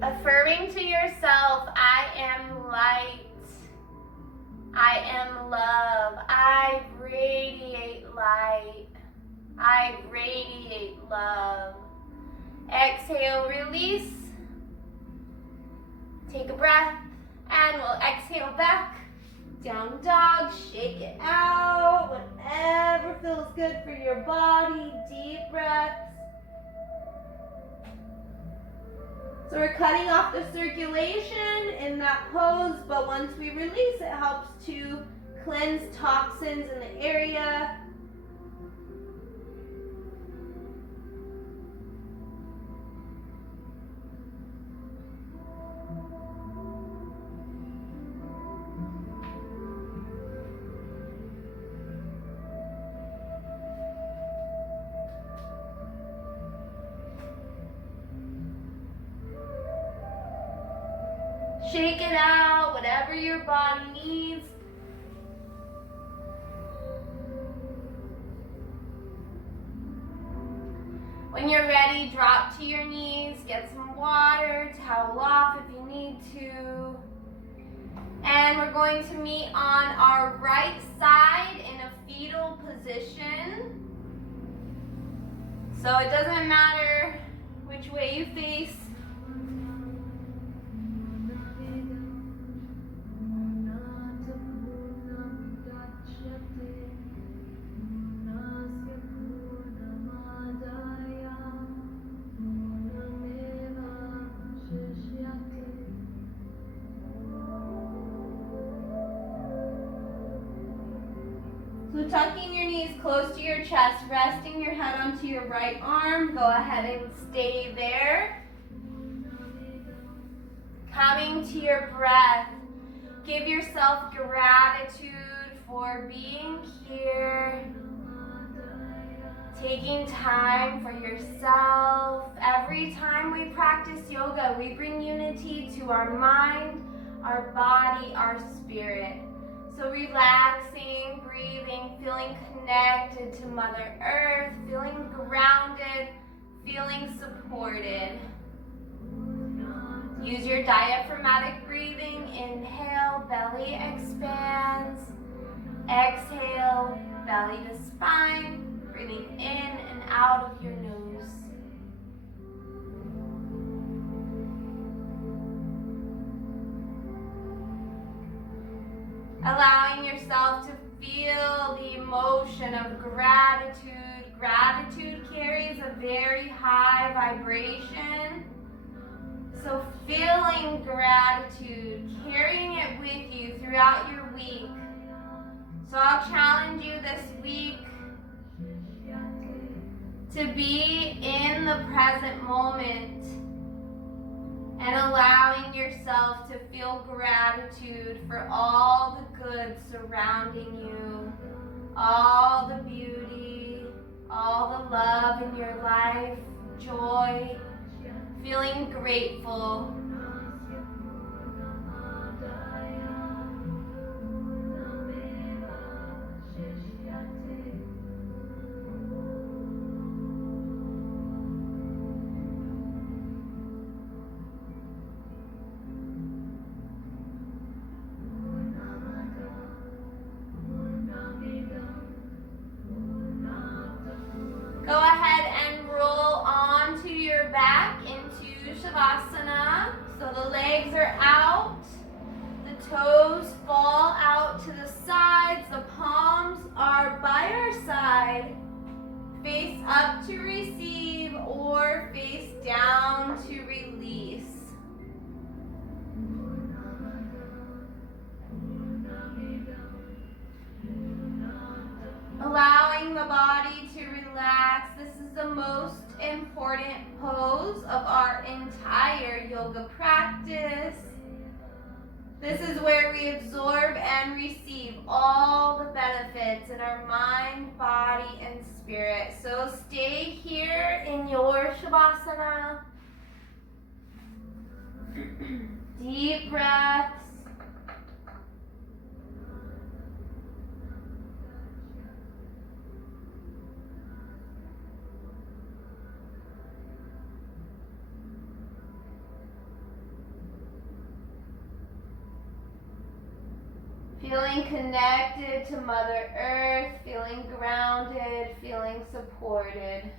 Affirming to yourself, I am light. I am love. I radiate light. I radiate love. Exhale, release. Take a breath, and we'll exhale back. Down dog, shake it out. Whatever feels good for your body. Deep breaths. So we're cutting off the circulation in that pose, but once we release, it helps to cleanse toxins in the area. Shake it out, whatever your body needs. When you're ready, drop to your knees, get some water, towel off if you need to. And we're going to meet on our right side in a fetal position. So it doesn't matter which way you face. So tucking your knees close to your chest, resting your head onto your right arm. Go ahead and stay there. Coming to your breath, give yourself gratitude for being here. Taking time for yourself. Every time we practice yoga, we bring unity to our mind, our body, our spirit. So relaxing, breathing, feeling connected to Mother Earth, feeling grounded, feeling supported. Use your diaphragmatic breathing. Inhale, belly expands. Exhale, belly to spine. Breathing in and out of your nose. Allowing yourself to feel the emotion of gratitude, Gratitude carries a very high vibration. So feeling gratitude, carrying it with you throughout your week. So I'll challenge you this week to be in the present moment and allowing yourself to feel gratitude for all the good surrounding you, all the beauty, all the love in your life, joy, feeling grateful. Go ahead and roll onto your back into Shavasana. So the legs are out, the toes fall out to the sides, the palms are by our side. Face up to receive or face down to release. Allowing the body to relax. This is the most important pose of our entire yoga practice. This is where we absorb and receive all the benefits in our mind, body, and spirit. So stay here in your Shavasana. Deep breaths. Feeling connected to Mother Earth, feeling grounded, feeling supported.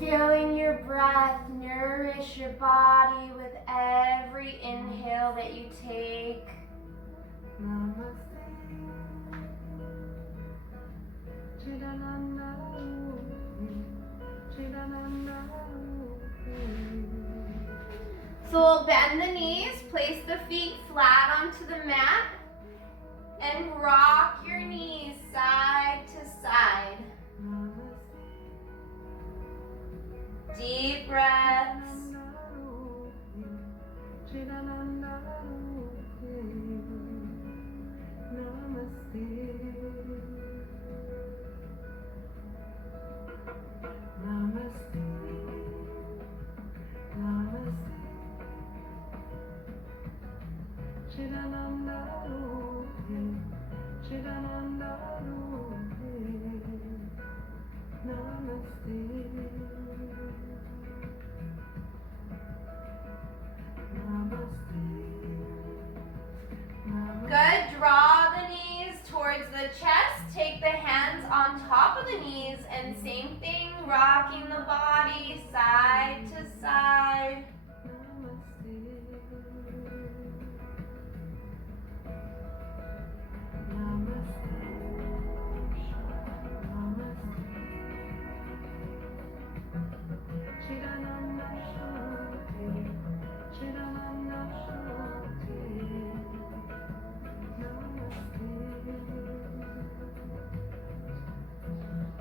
Feeling your breath nourish your body with every inhale that you take. So we'll bend the knees, place the feet flat onto the mat, and rock your knees side to side. Deep breaths. Good. Draw the knees towards the chest. Take the hands on top of the knees, and same thing, rocking the body side to side.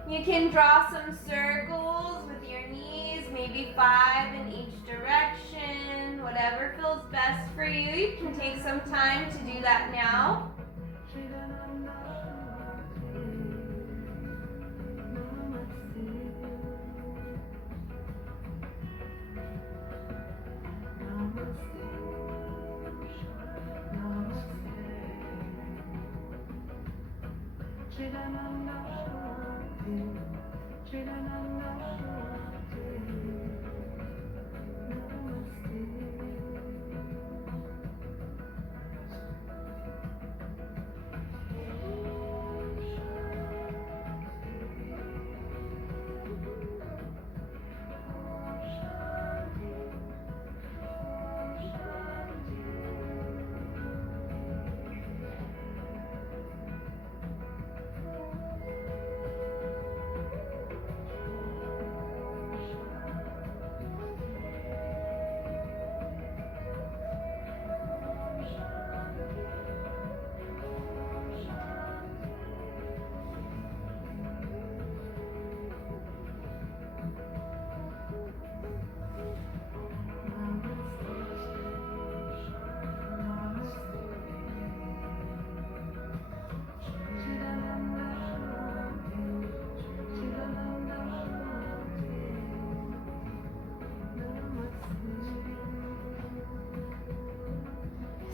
You can draw some circles with your knees, maybe 5 in each direction, whatever feels best for you. You can take some time to do that now.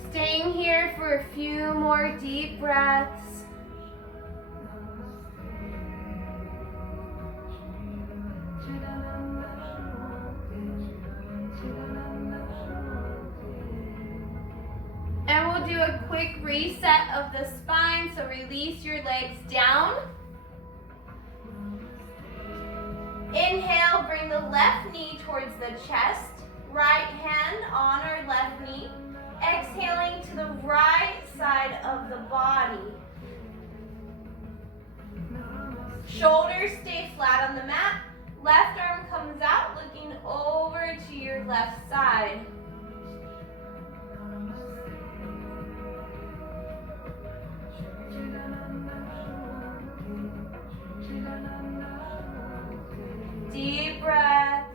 Staying here for a few more deep breaths. And we'll do a quick reset of the spine, so release your legs down. Inhale, bring the left knee towards the chest, right hand on our left knee. Exhaling to the right side of the body. Shoulders stay flat on the mat. Left arm comes out, looking over to your left side. Deep breaths.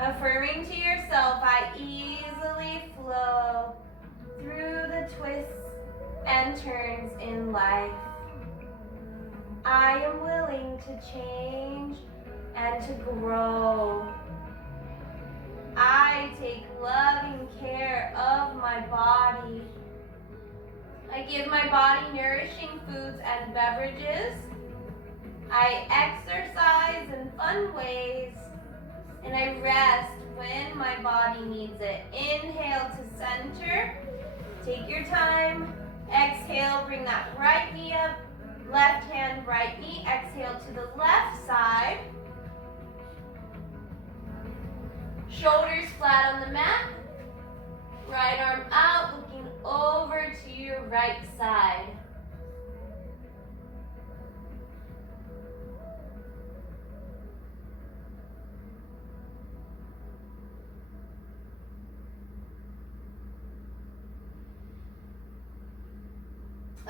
Affirming to yourself, I easily flow through the twists and turns in life. I am willing to change and to grow. I take loving care of my body. I give my body nourishing foods and beverages. I exercise in fun ways. And I rest when my body needs it. Inhale to center. Take your time. Exhale, bring that right knee up. Left hand, right knee. Exhale to the left side. Shoulders flat on the mat. Right arm out, looking over to your right side.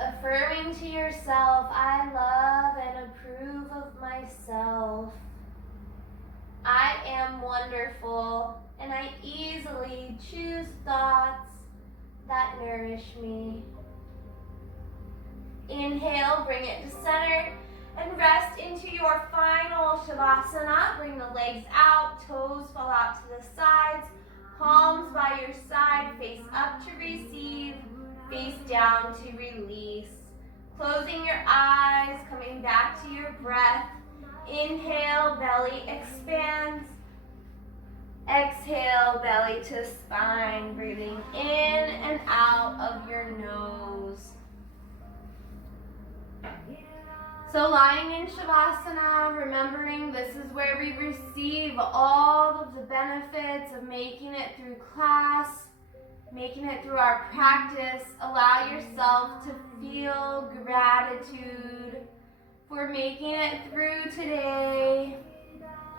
Affirming to yourself, I love and approve of myself. I am wonderful, and I easily choose thoughts that nourish me. Inhale, bring it to center, and rest into your final Shavasana. Bring the legs out, toes fall out to the sides, palms by your side, face up to receive, face down to release. Closing your eyes, coming back to your breath. Inhale, belly expands. Exhale, belly to spine. Breathing in and out of your nose. So lying in Shavasana, remembering this is where we receive all of the benefits of making it through class, making it through our practice. Allow yourself to feel gratitude for making it through today.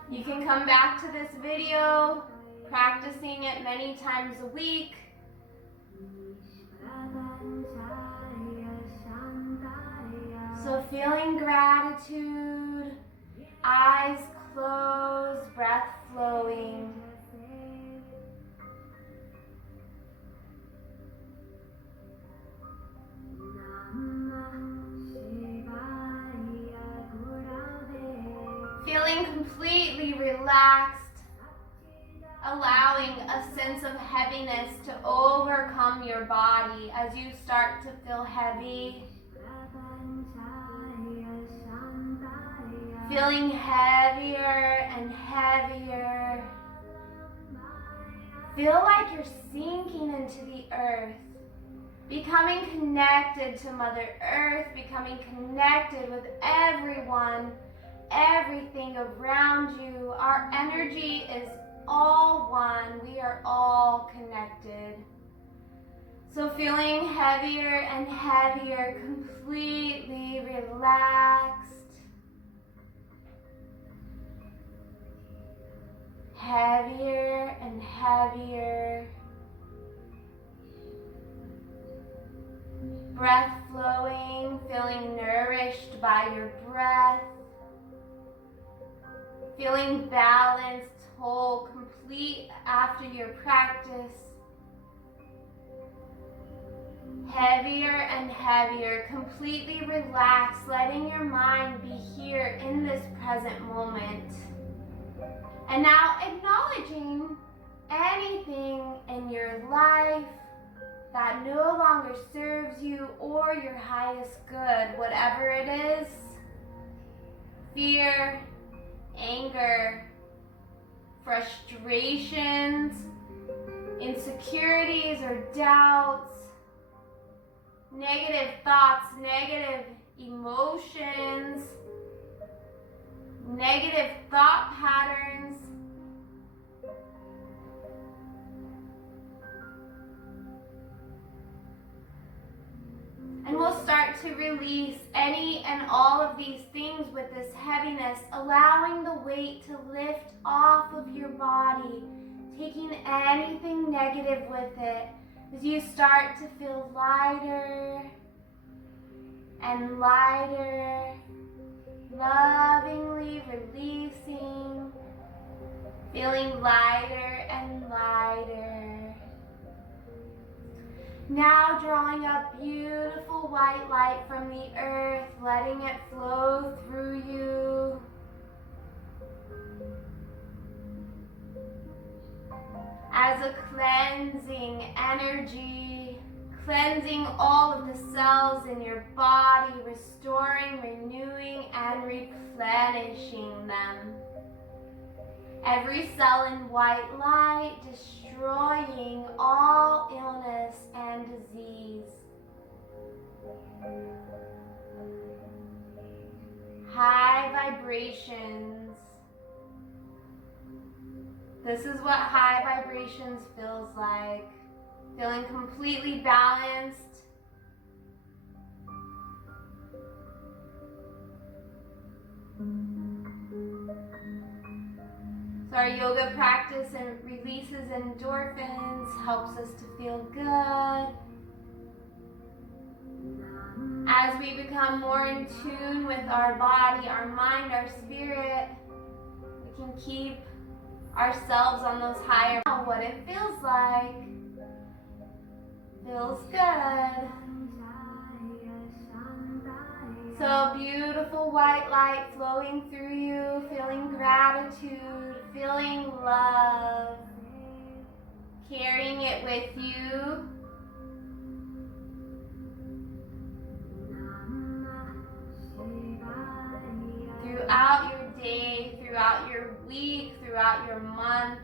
You can come back to this video, practicing it many times a week. So feeling gratitude, eyes closed, breath flowing. Feeling completely relaxed, allowing allowing a sense of heaviness to overcome your body as you start to feel heavy. Feeling heavier and heavier. Feel like you're sinking into the earth, becoming connected to Mother Earth, becoming connected with everyone, everything around you. Our energy is all one. We are all connected. So feeling heavier and heavier, completely relaxed. Heavier and heavier. Breath flowing, feeling nourished by your breath. Feeling balanced, whole, complete after your practice. Heavier and heavier, completely relaxed, letting your mind be here in this present moment. And now acknowledging anything in your life that no longer serves you or your highest good, whatever it is. Fear, anger, frustrations, insecurities or doubts, negative thoughts, negative emotions, negative thought patterns. And we'll start to release any and all of these things with this heaviness, allowing the weight to lift off of your body, taking anything negative with it as you start to feel lighter and lighter, lovingly releasing, feeling lighter and lighter. Now drawing up beautiful white light from the earth, letting it flow through you. As a cleansing energy, cleansing all of the cells in your body, restoring, renewing, and replenishing them. Every cell in white light, destroying all illness and disease. High vibrations. This is what high vibrations feels like. Feeling completely balanced. So our yoga practice and releases endorphins, helps us to feel good. As we become more in tune with our body, our mind, our spirit, we can keep ourselves on those higher. What it feels like. Feels good. So beautiful white light flowing through you, feeling gratitude, feeling love, carrying it with you. Throughout your day, throughout your week, throughout your month.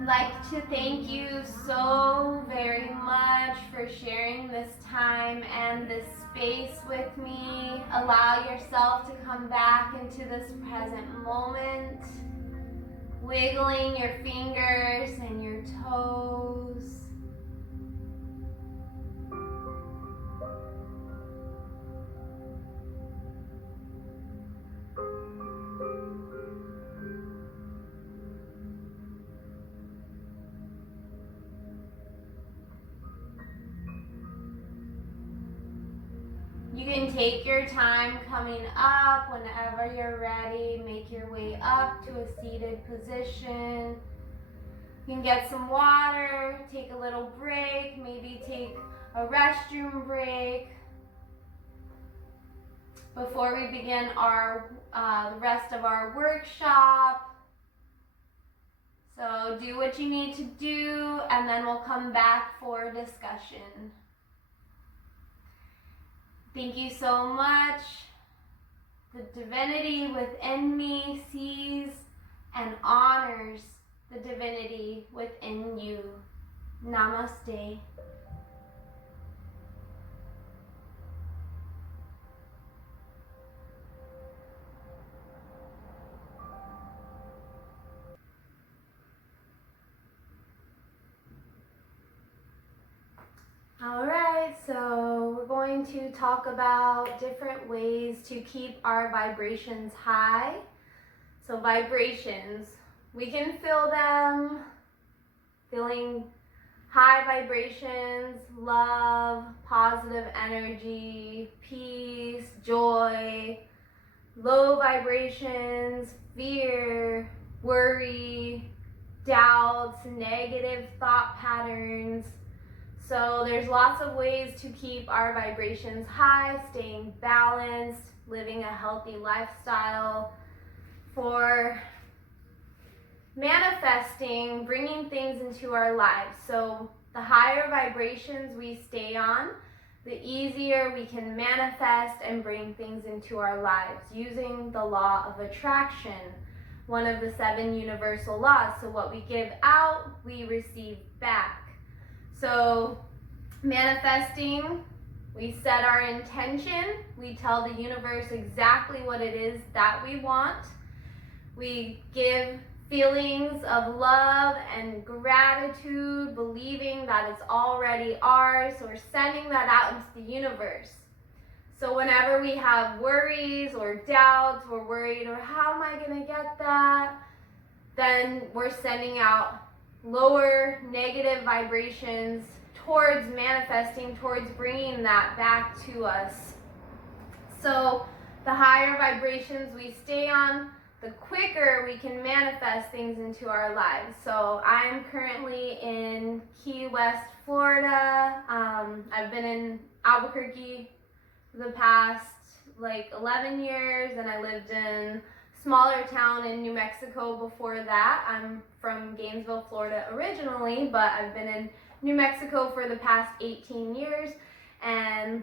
I'd like to thank you so very much for sharing this time and this space with me. Allow yourself to come back into this present moment, wiggling your fingers and your toes. You can take your time coming up whenever you're ready. Make your way up to a seated position. You can get some water, take a little break, maybe take a restroom break. before we begin our the rest of our workshop. So do what you need to do, and then we'll come back for discussion. Thank you so much. The divinity within me sees and honors the divinity within you. Namaste. Alright, so we're going to talk about different ways to keep our vibrations high. So vibrations, we can feel them, feeling high vibrations, love, positive energy, peace, joy. Low vibrations, fear, worry, doubts, negative thought patterns. So there's lots of ways to keep our vibrations high, staying balanced, living a healthy lifestyle, for manifesting, bringing things into our lives. So the higher vibrations we stay on, the easier we can manifest and bring things into our lives using the law of attraction, one of the 7 universal laws. So what we give out, we receive back. So manifesting, we set our intention, we tell the universe exactly what it is that we want. We give feelings of love and gratitude, believing that it's already ours. So we're sending that out into the universe. So whenever we have worries or doubts, we're worried, or how am I going to get that? Then we're sending out lower negative vibrations towards manifesting, towards bringing that back to us. So the higher vibrations we stay on, the quicker we can manifest things into our lives. So I'm currently in Key West, Florida. I've been in Albuquerque for the past 11 years, and I lived in a smaller town in New Mexico before that. I'm from Gainesville, Florida originally, but I've been in New Mexico for the past 18 years. And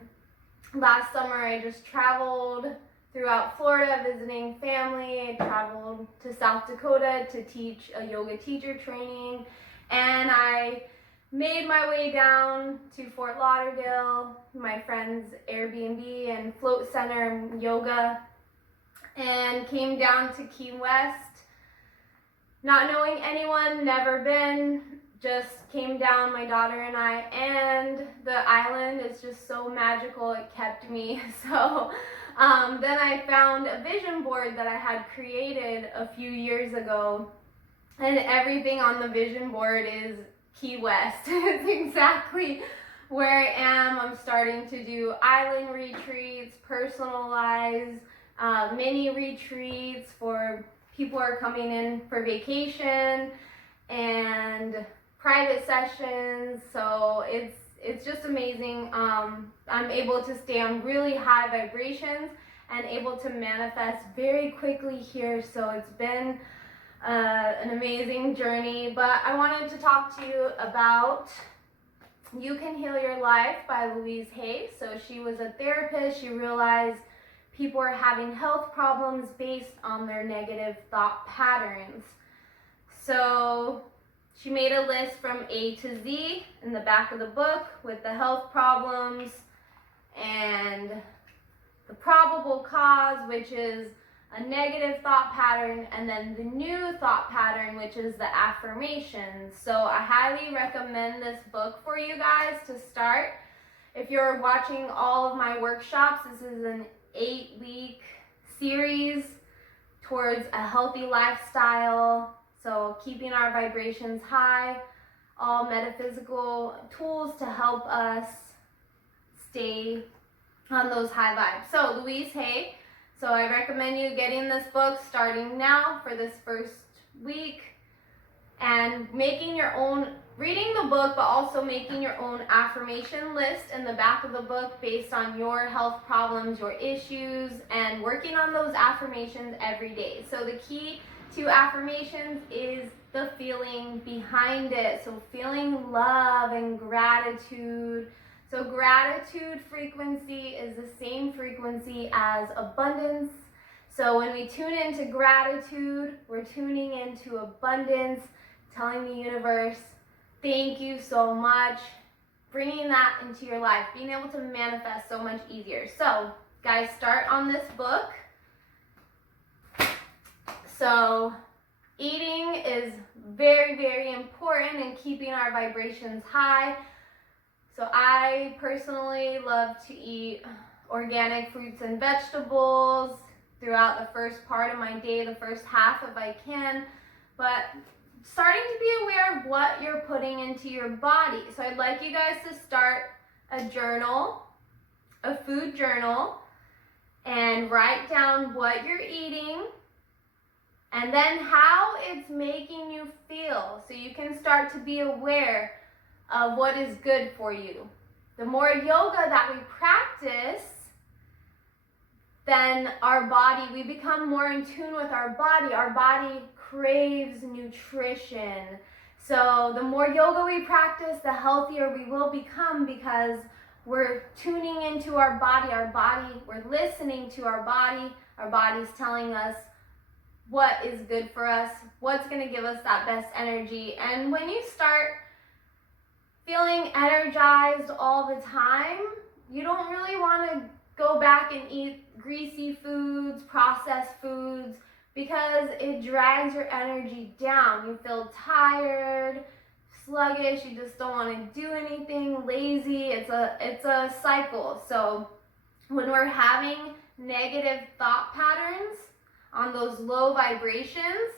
last summer I just traveled throughout Florida visiting family. I traveled to South Dakota to teach a yoga teacher training, and I made my way down to Fort Lauderdale, my friend's Airbnb and float center and yoga, and came down to Key West, not knowing anyone, never been, just came down, my daughter and I, and the island is just so magical, it kept me. So then I found a vision board that I had created a few years ago, and everything on the vision board is Key West. It's exactly where I am. I'm starting to do island retreats, personalized mini retreats for people who are coming in for vacation, and private sessions. So it's just amazing. I'm able to stay on really high vibrations and able to manifest very quickly here. So it's been an amazing journey. But I wanted to talk to you about You Can Heal Your Life by Louise Hay. So she was a therapist. She realized people are having health problems based on their negative thought patterns. So she made a list from A to Z in the back of the book with the health problems and the probable cause, which is a negative thought pattern, and then the new thought pattern, which is the affirmations. So I highly recommend this book for you guys to start. If you're watching all of my workshops, this is an 8-week series towards a healthy lifestyle. So keeping our vibrations high, all metaphysical tools to help us stay on those high vibes. So Louise Hay, so I recommend you getting this book starting now for this first week. and making your own, reading the book, but also making your own affirmation list in the back of the book based on your health problems, your issues, and working on those affirmations every day. So the key to affirmations is the feeling behind it. So feeling love and gratitude. So gratitude frequency is the same frequency as abundance. So when we tune into gratitude, we're tuning into abundance, telling the universe, thank you so much, bringing that into your life, being able to manifest so much easier. So guys, start on this book. So eating is very, very important in keeping our vibrations high. So I personally love to eat organic fruits and vegetables throughout the first part of my day, the first half if I can, but starting to be aware of what you're putting into your body. So I'd like you guys to start a journal, a food journal, and write down what you're eating and then how it's making you feel, so you can start to be aware of what is good for you. The more yoga that we practice, then our body, we become more in tune with our body. Our body craves nutrition. So the more yoga we practice, the healthier we will become, because we're tuning into our body, we're listening to our body's telling us what is good for us, what's gonna give us that best energy. And when you start feeling energized all the time, you don't really wanna go back and eat greasy foods, processed foods, because it drags your energy down. You feel tired, sluggish, you just don't want to do anything, lazy. It's a cycle. So when we're having negative thought patterns on those low vibrations,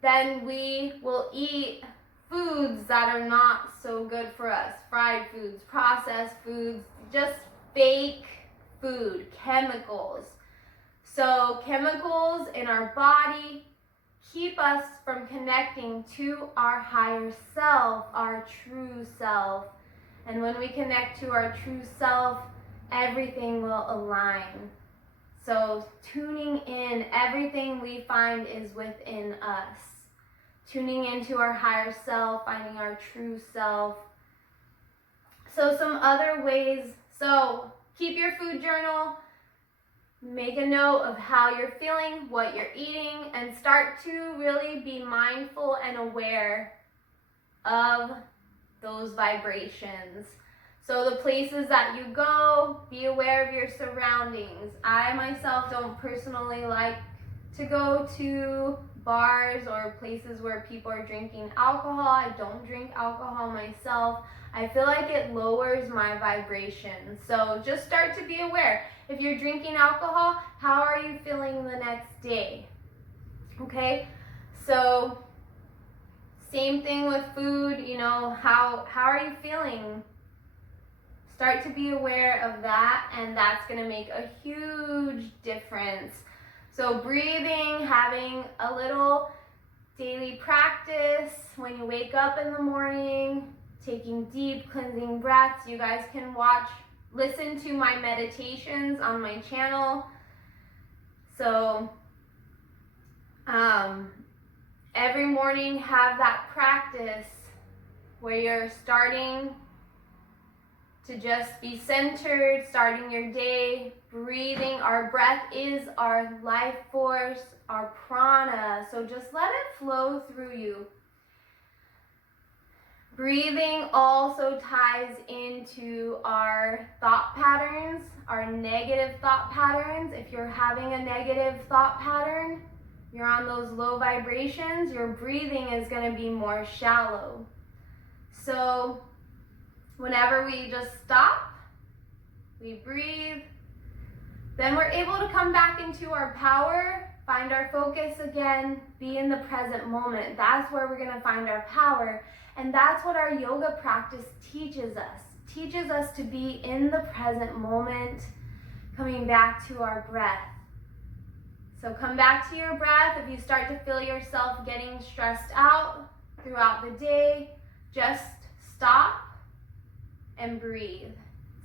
then we will eat foods that are not so good for us. Fried foods, processed foods, just fake food, chemicals. So chemicals in our body keep us from connecting to our higher self, our true self. And when we connect to our true self, everything will align. So tuning in, everything we find is within us. Tuning into our higher self, finding our true self. So some other ways, so keep your food journal, make a note of how you're feeling, what you're eating, and start to really be mindful and aware of those vibrations. So the places that you go, be aware of your surroundings. I myself don't personally like to go to bars or places where people are drinking alcohol. I don't drink alcohol myself. I feel like it lowers my vibration. So just start to be aware. If you're drinking alcohol, how are you feeling the next day? Okay, so same thing with food, you know, how are you feeling? Start to be aware of that, and that's gonna make a huge difference. So breathing, having a little daily practice when you wake up in the morning, taking deep cleansing breaths. You guys can listen to my meditations on my channel. So every morning have that practice where you're starting to just be centered, starting your day, breathing. Our breath is our life force, our prana. So just let it flow through you. Breathing also ties into our thought patterns, our negative thought patterns. If you're having a negative thought pattern, you're on those low vibrations, your breathing is going to be more shallow. So whenever we just stop, we breathe, then we're able to come back into our power, find our focus again, be in the present moment. That's where we're going to find our power. And that's what our yoga practice teaches us to be in the present moment, coming back to our breath. So come back to your breath. If you start to feel yourself getting stressed out, throughout the day, just stop and breathe.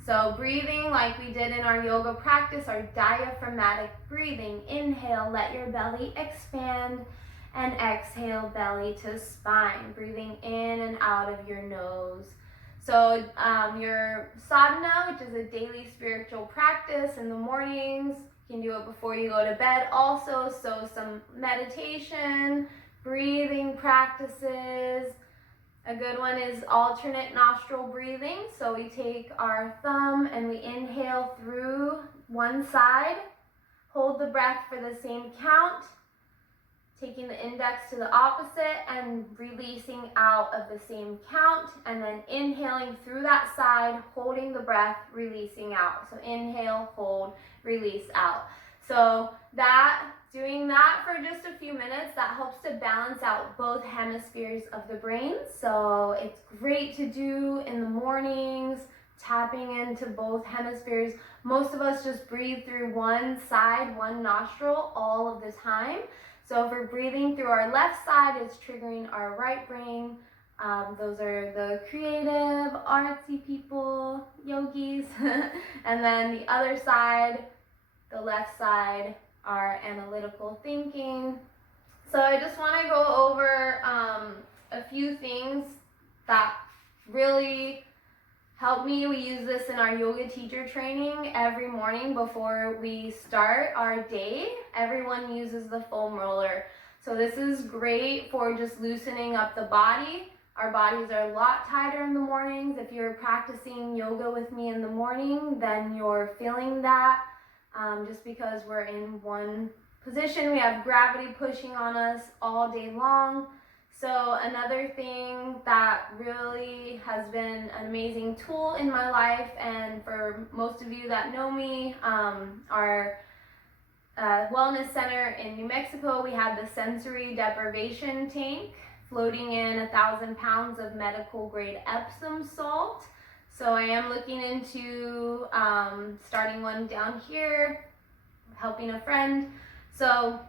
So breathing like we did in our yoga practice, our diaphragmatic breathing. Inhale, let your belly expand, and exhale, belly to spine. Breathing in and out of your nose. So your sadhana, which is a daily spiritual practice in the mornings, you can do it before you go to bed also. So some meditation, breathing practices. A good one is alternate nostril breathing. So we take our thumb and we inhale through one side, hold the breath for the same count, taking the index to the opposite and releasing out of the same count, and then inhaling through that side, holding the breath, releasing out. So inhale, hold, release out. So doing that for just a few minutes, that helps to balance out both hemispheres of the brain. So it's great to do in the mornings, tapping into both hemispheres. Most of us just breathe through one side, one nostril all of the time. So if we're breathing through our left side, it's triggering our right brain. Those are the creative, artsy people, yogis. And then the other side, the left side, our analytical thinking. So I just want to go over a few things that really help me. We use this in our yoga teacher training every morning before we start our day. Everyone uses the foam roller. So this is great for just loosening up the body. Our bodies are a lot tighter in the mornings. If you're practicing yoga with me in the morning, then you're feeling that. Just because we're in one position, we have gravity pushing on us all day long. So another thing that really has been an amazing tool in my life, and for most of you that know me, our wellness center in New Mexico, we had the sensory deprivation tank floating in 1,000 pounds of medical grade Epsom salt. So I am looking into starting one down here, helping a friend. So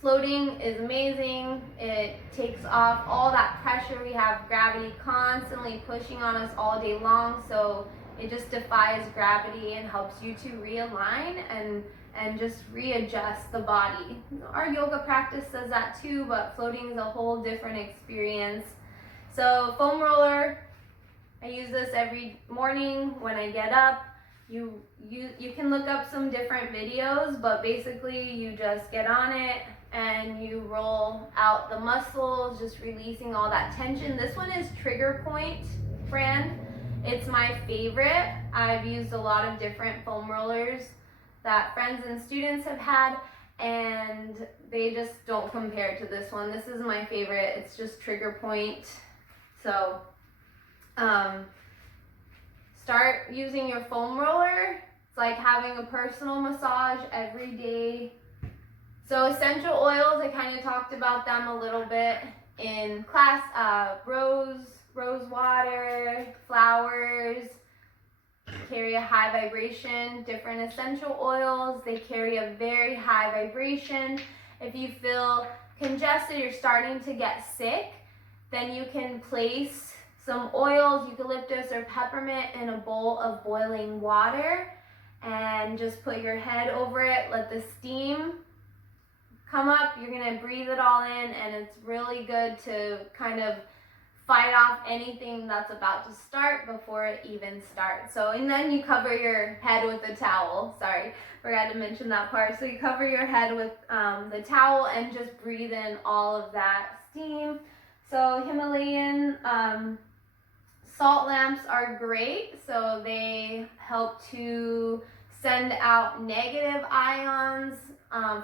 floating is amazing. It takes off all that pressure. We have gravity constantly pushing on us all day long. So it just defies gravity and helps you to realign and just readjust the body. Our yoga practice does that too, but floating is a whole different experience. So foam roller, I use this every morning when I get up. You can look up some different videos, but basically you just get on it and you roll out the muscles, just releasing all that tension. This one is Trigger Point brand. It's my favorite. I've used a lot of different foam rollers that friends and students have had, and they just don't compare to this one. This is my favorite. It's just Trigger Point. So start using your foam roller. It's like having a personal massage every day. So essential oils, I kind of talked about them a little bit in class. Rose water, flowers carry a high vibration. Different essential oils, they carry a very high vibration. If you feel congested, you're starting to get sick, then you can place some oils, eucalyptus or peppermint, in a bowl of boiling water and just put your head over it. Let the steam come up. You're going to breathe it all in, and it's really good to kind of fight off anything that's about to start before it even starts. So, and then you cover your head with a towel. Sorry, forgot to mention that part. So you cover your head with the towel and just breathe in all of that steam. So Himalayan salt lamps are great. So they help to send out negative ions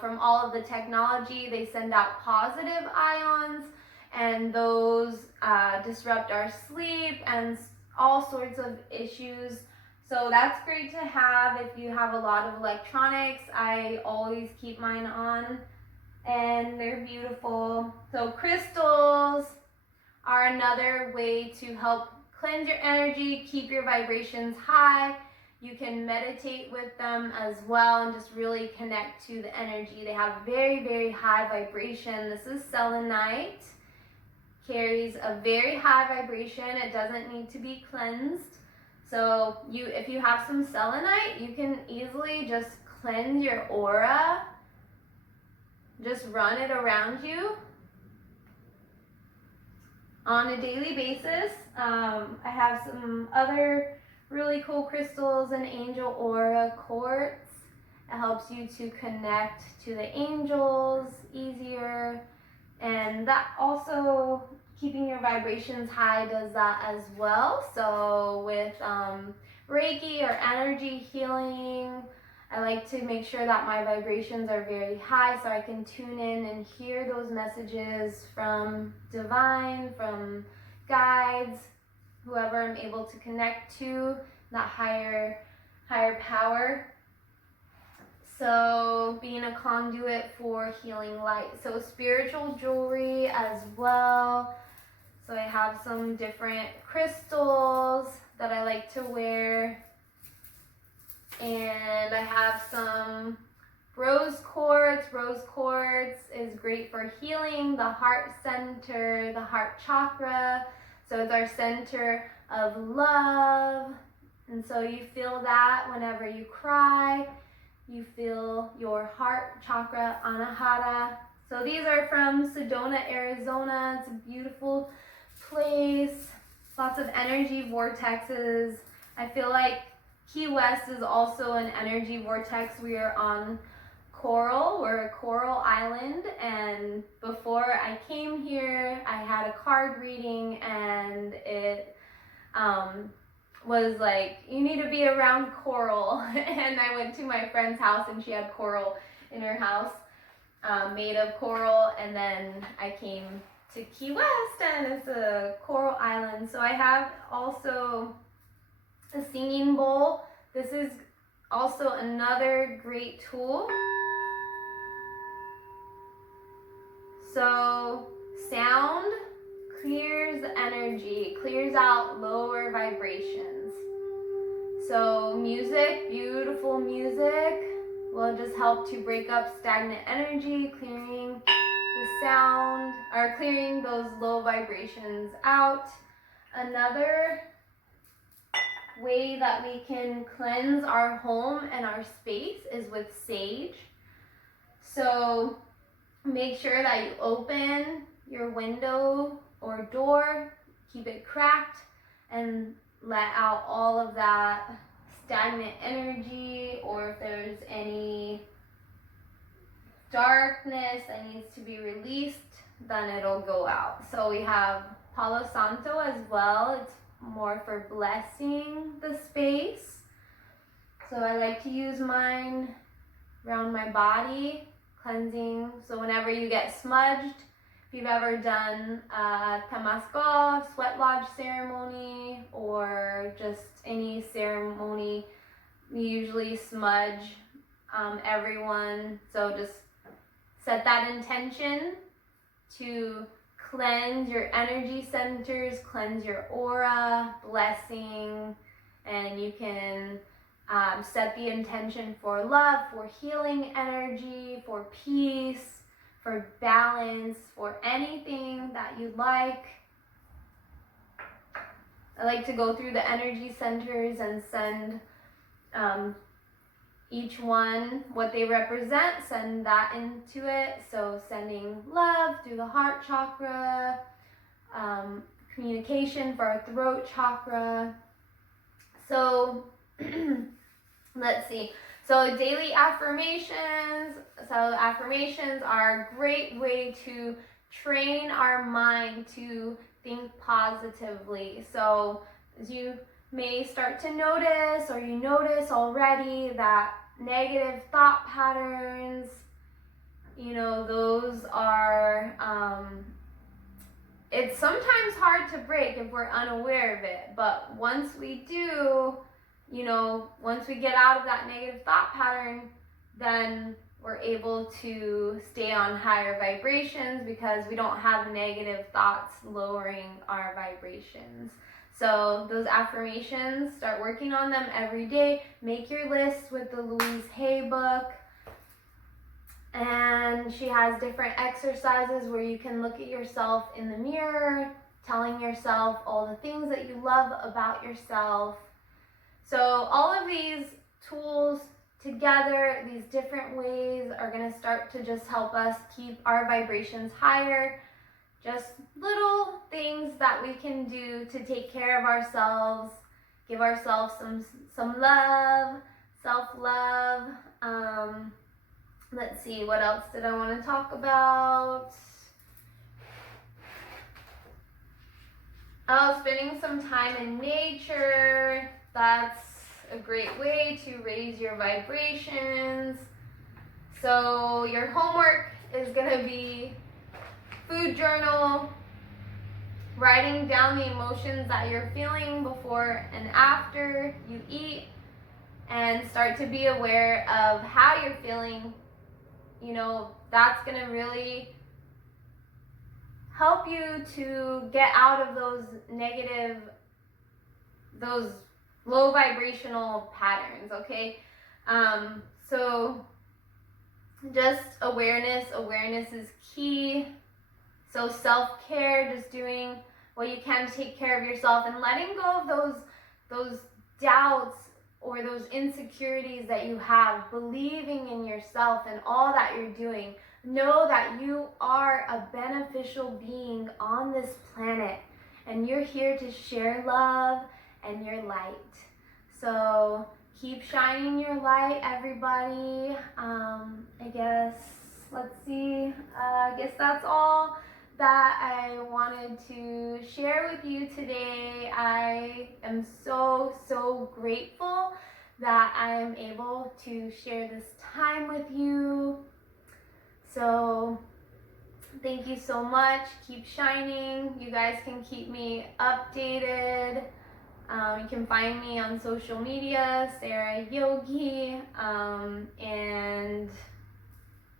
from all of the technology. They send out positive ions, and those disrupt our sleep and all sorts of issues. So that's great to have if you have a lot of electronics. I always keep mine on, and they're beautiful. So crystals are another way to help cleanse your energy, keep your vibrations high. You can meditate with them as well and just really connect to the energy. They have very, very high vibration. This is selenite. carries a very high vibration. It doesn't need to be cleansed. So if you have some selenite, you can easily just cleanse your aura. Just run it around you on a daily basis. I have some other really cool crystals, an angel aura quartz. It helps you to connect to the angels easier, and that also keeping your vibrations high does that as well. So with Reiki or energy healing, I like to make sure that my vibrations are very high so I can tune in and hear those messages from divine, from guides, whoever I'm able to connect to, that higher power. So being a conduit for healing light. So spiritual jewelry as well. So I have some different crystals that I like to wear. And I have some rose quartz. Rose quartz is great for healing the heart center, the heart chakra. So it's our center of love. And so you feel that whenever you cry. You feel your heart chakra, Anahata. So these are from Sedona, Arizona. It's a beautiful place. Lots of energy vortexes. I feel like Key West is also an energy vortex. We are on Coral. We're a coral island. And before I came here, I had a card reading and it was like, you need to be around coral. And I went to my friend's house and she had coral in her house, made of coral. And then I came to Key West and it's a coral island. So I have also a singing bowl. This is also another great tool. So sound clears the energy, clears out lower vibrations. So music, beautiful music, will just help to break up stagnant energy, clearing the sound, or clearing those low vibrations out. Another way that we can cleanse our home and our space is with sage. So make sure that you open your window or door, keep it cracked, and let out all of that stagnant energy, or if there's any darkness that needs to be released, then it'll go out. So we have Palo Santo as well. It's more for blessing the space. So I like to use mine around my body, cleansing. So whenever you get smudged, if you've ever done a Temazcal, sweat lodge ceremony, or just any ceremony, we usually smudge everyone. So just set that intention to cleanse your energy centers, cleanse your aura, blessing, and you can set the intention for love, for healing energy, for peace, for balance, for anything that you like. I like to go through the energy centers and send each one what they represent, send that into it. So sending love through the heart chakra, communication for our throat chakra. So let's see. So daily affirmations. So affirmations are a great way to train our mind to think positively. So as you may start to notice, or you notice already, that negative thought patterns, those are, it's sometimes hard to break if we're unaware of it. But once we do, once we get out of that negative thought pattern, then we're able to stay on higher vibrations because we don't have negative thoughts lowering our vibrations. So those affirmations, start working on them every day. Make your list with the Louise Hay book. And And she has different exercises where you can look at yourself in the mirror, telling yourself all the things that you love about yourself. So all of these tools together, these different ways, are going to start to just help us keep our vibrations higher. Just little things that we can do to take care of ourselves, give ourselves some love, self-love. Let's see, what else did I want to talk about? Oh, spending some time in nature. That's a great way to raise your vibrations. So your homework is going to be food journal, writing down the emotions that you're feeling before and after you eat, and start to be aware of how you're feeling. You know, that's going to really help you to get out of those negative, those low vibrational patterns, okay? So just awareness is key. So self-care, just doing what you can to take care of yourself and letting go of those doubts or those insecurities that you have, believing in yourself and all that you're doing. Know that you are a beneficial being on this planet, and you're here to share love and your light. So keep shining your light, everybody. I guess, let's see, I guess that's all that I wanted to share with you today. I am so grateful that I am able to share this time with you. So thank you so much. Keep shining. You guys can keep me updated. You can find me on social media, Sarah Yogi, and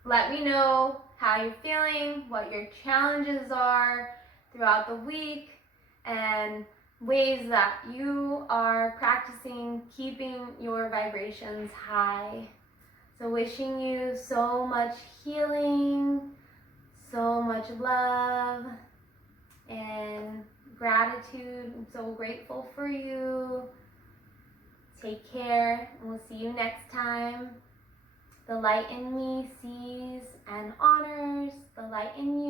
let me know how you're feeling, what your challenges are throughout the week, and ways that you are practicing keeping your vibrations high. So wishing you so much healing, so much love, and gratitude. I'm so grateful for you. Take care, and we'll see you next time. The light in me sees and honors the light in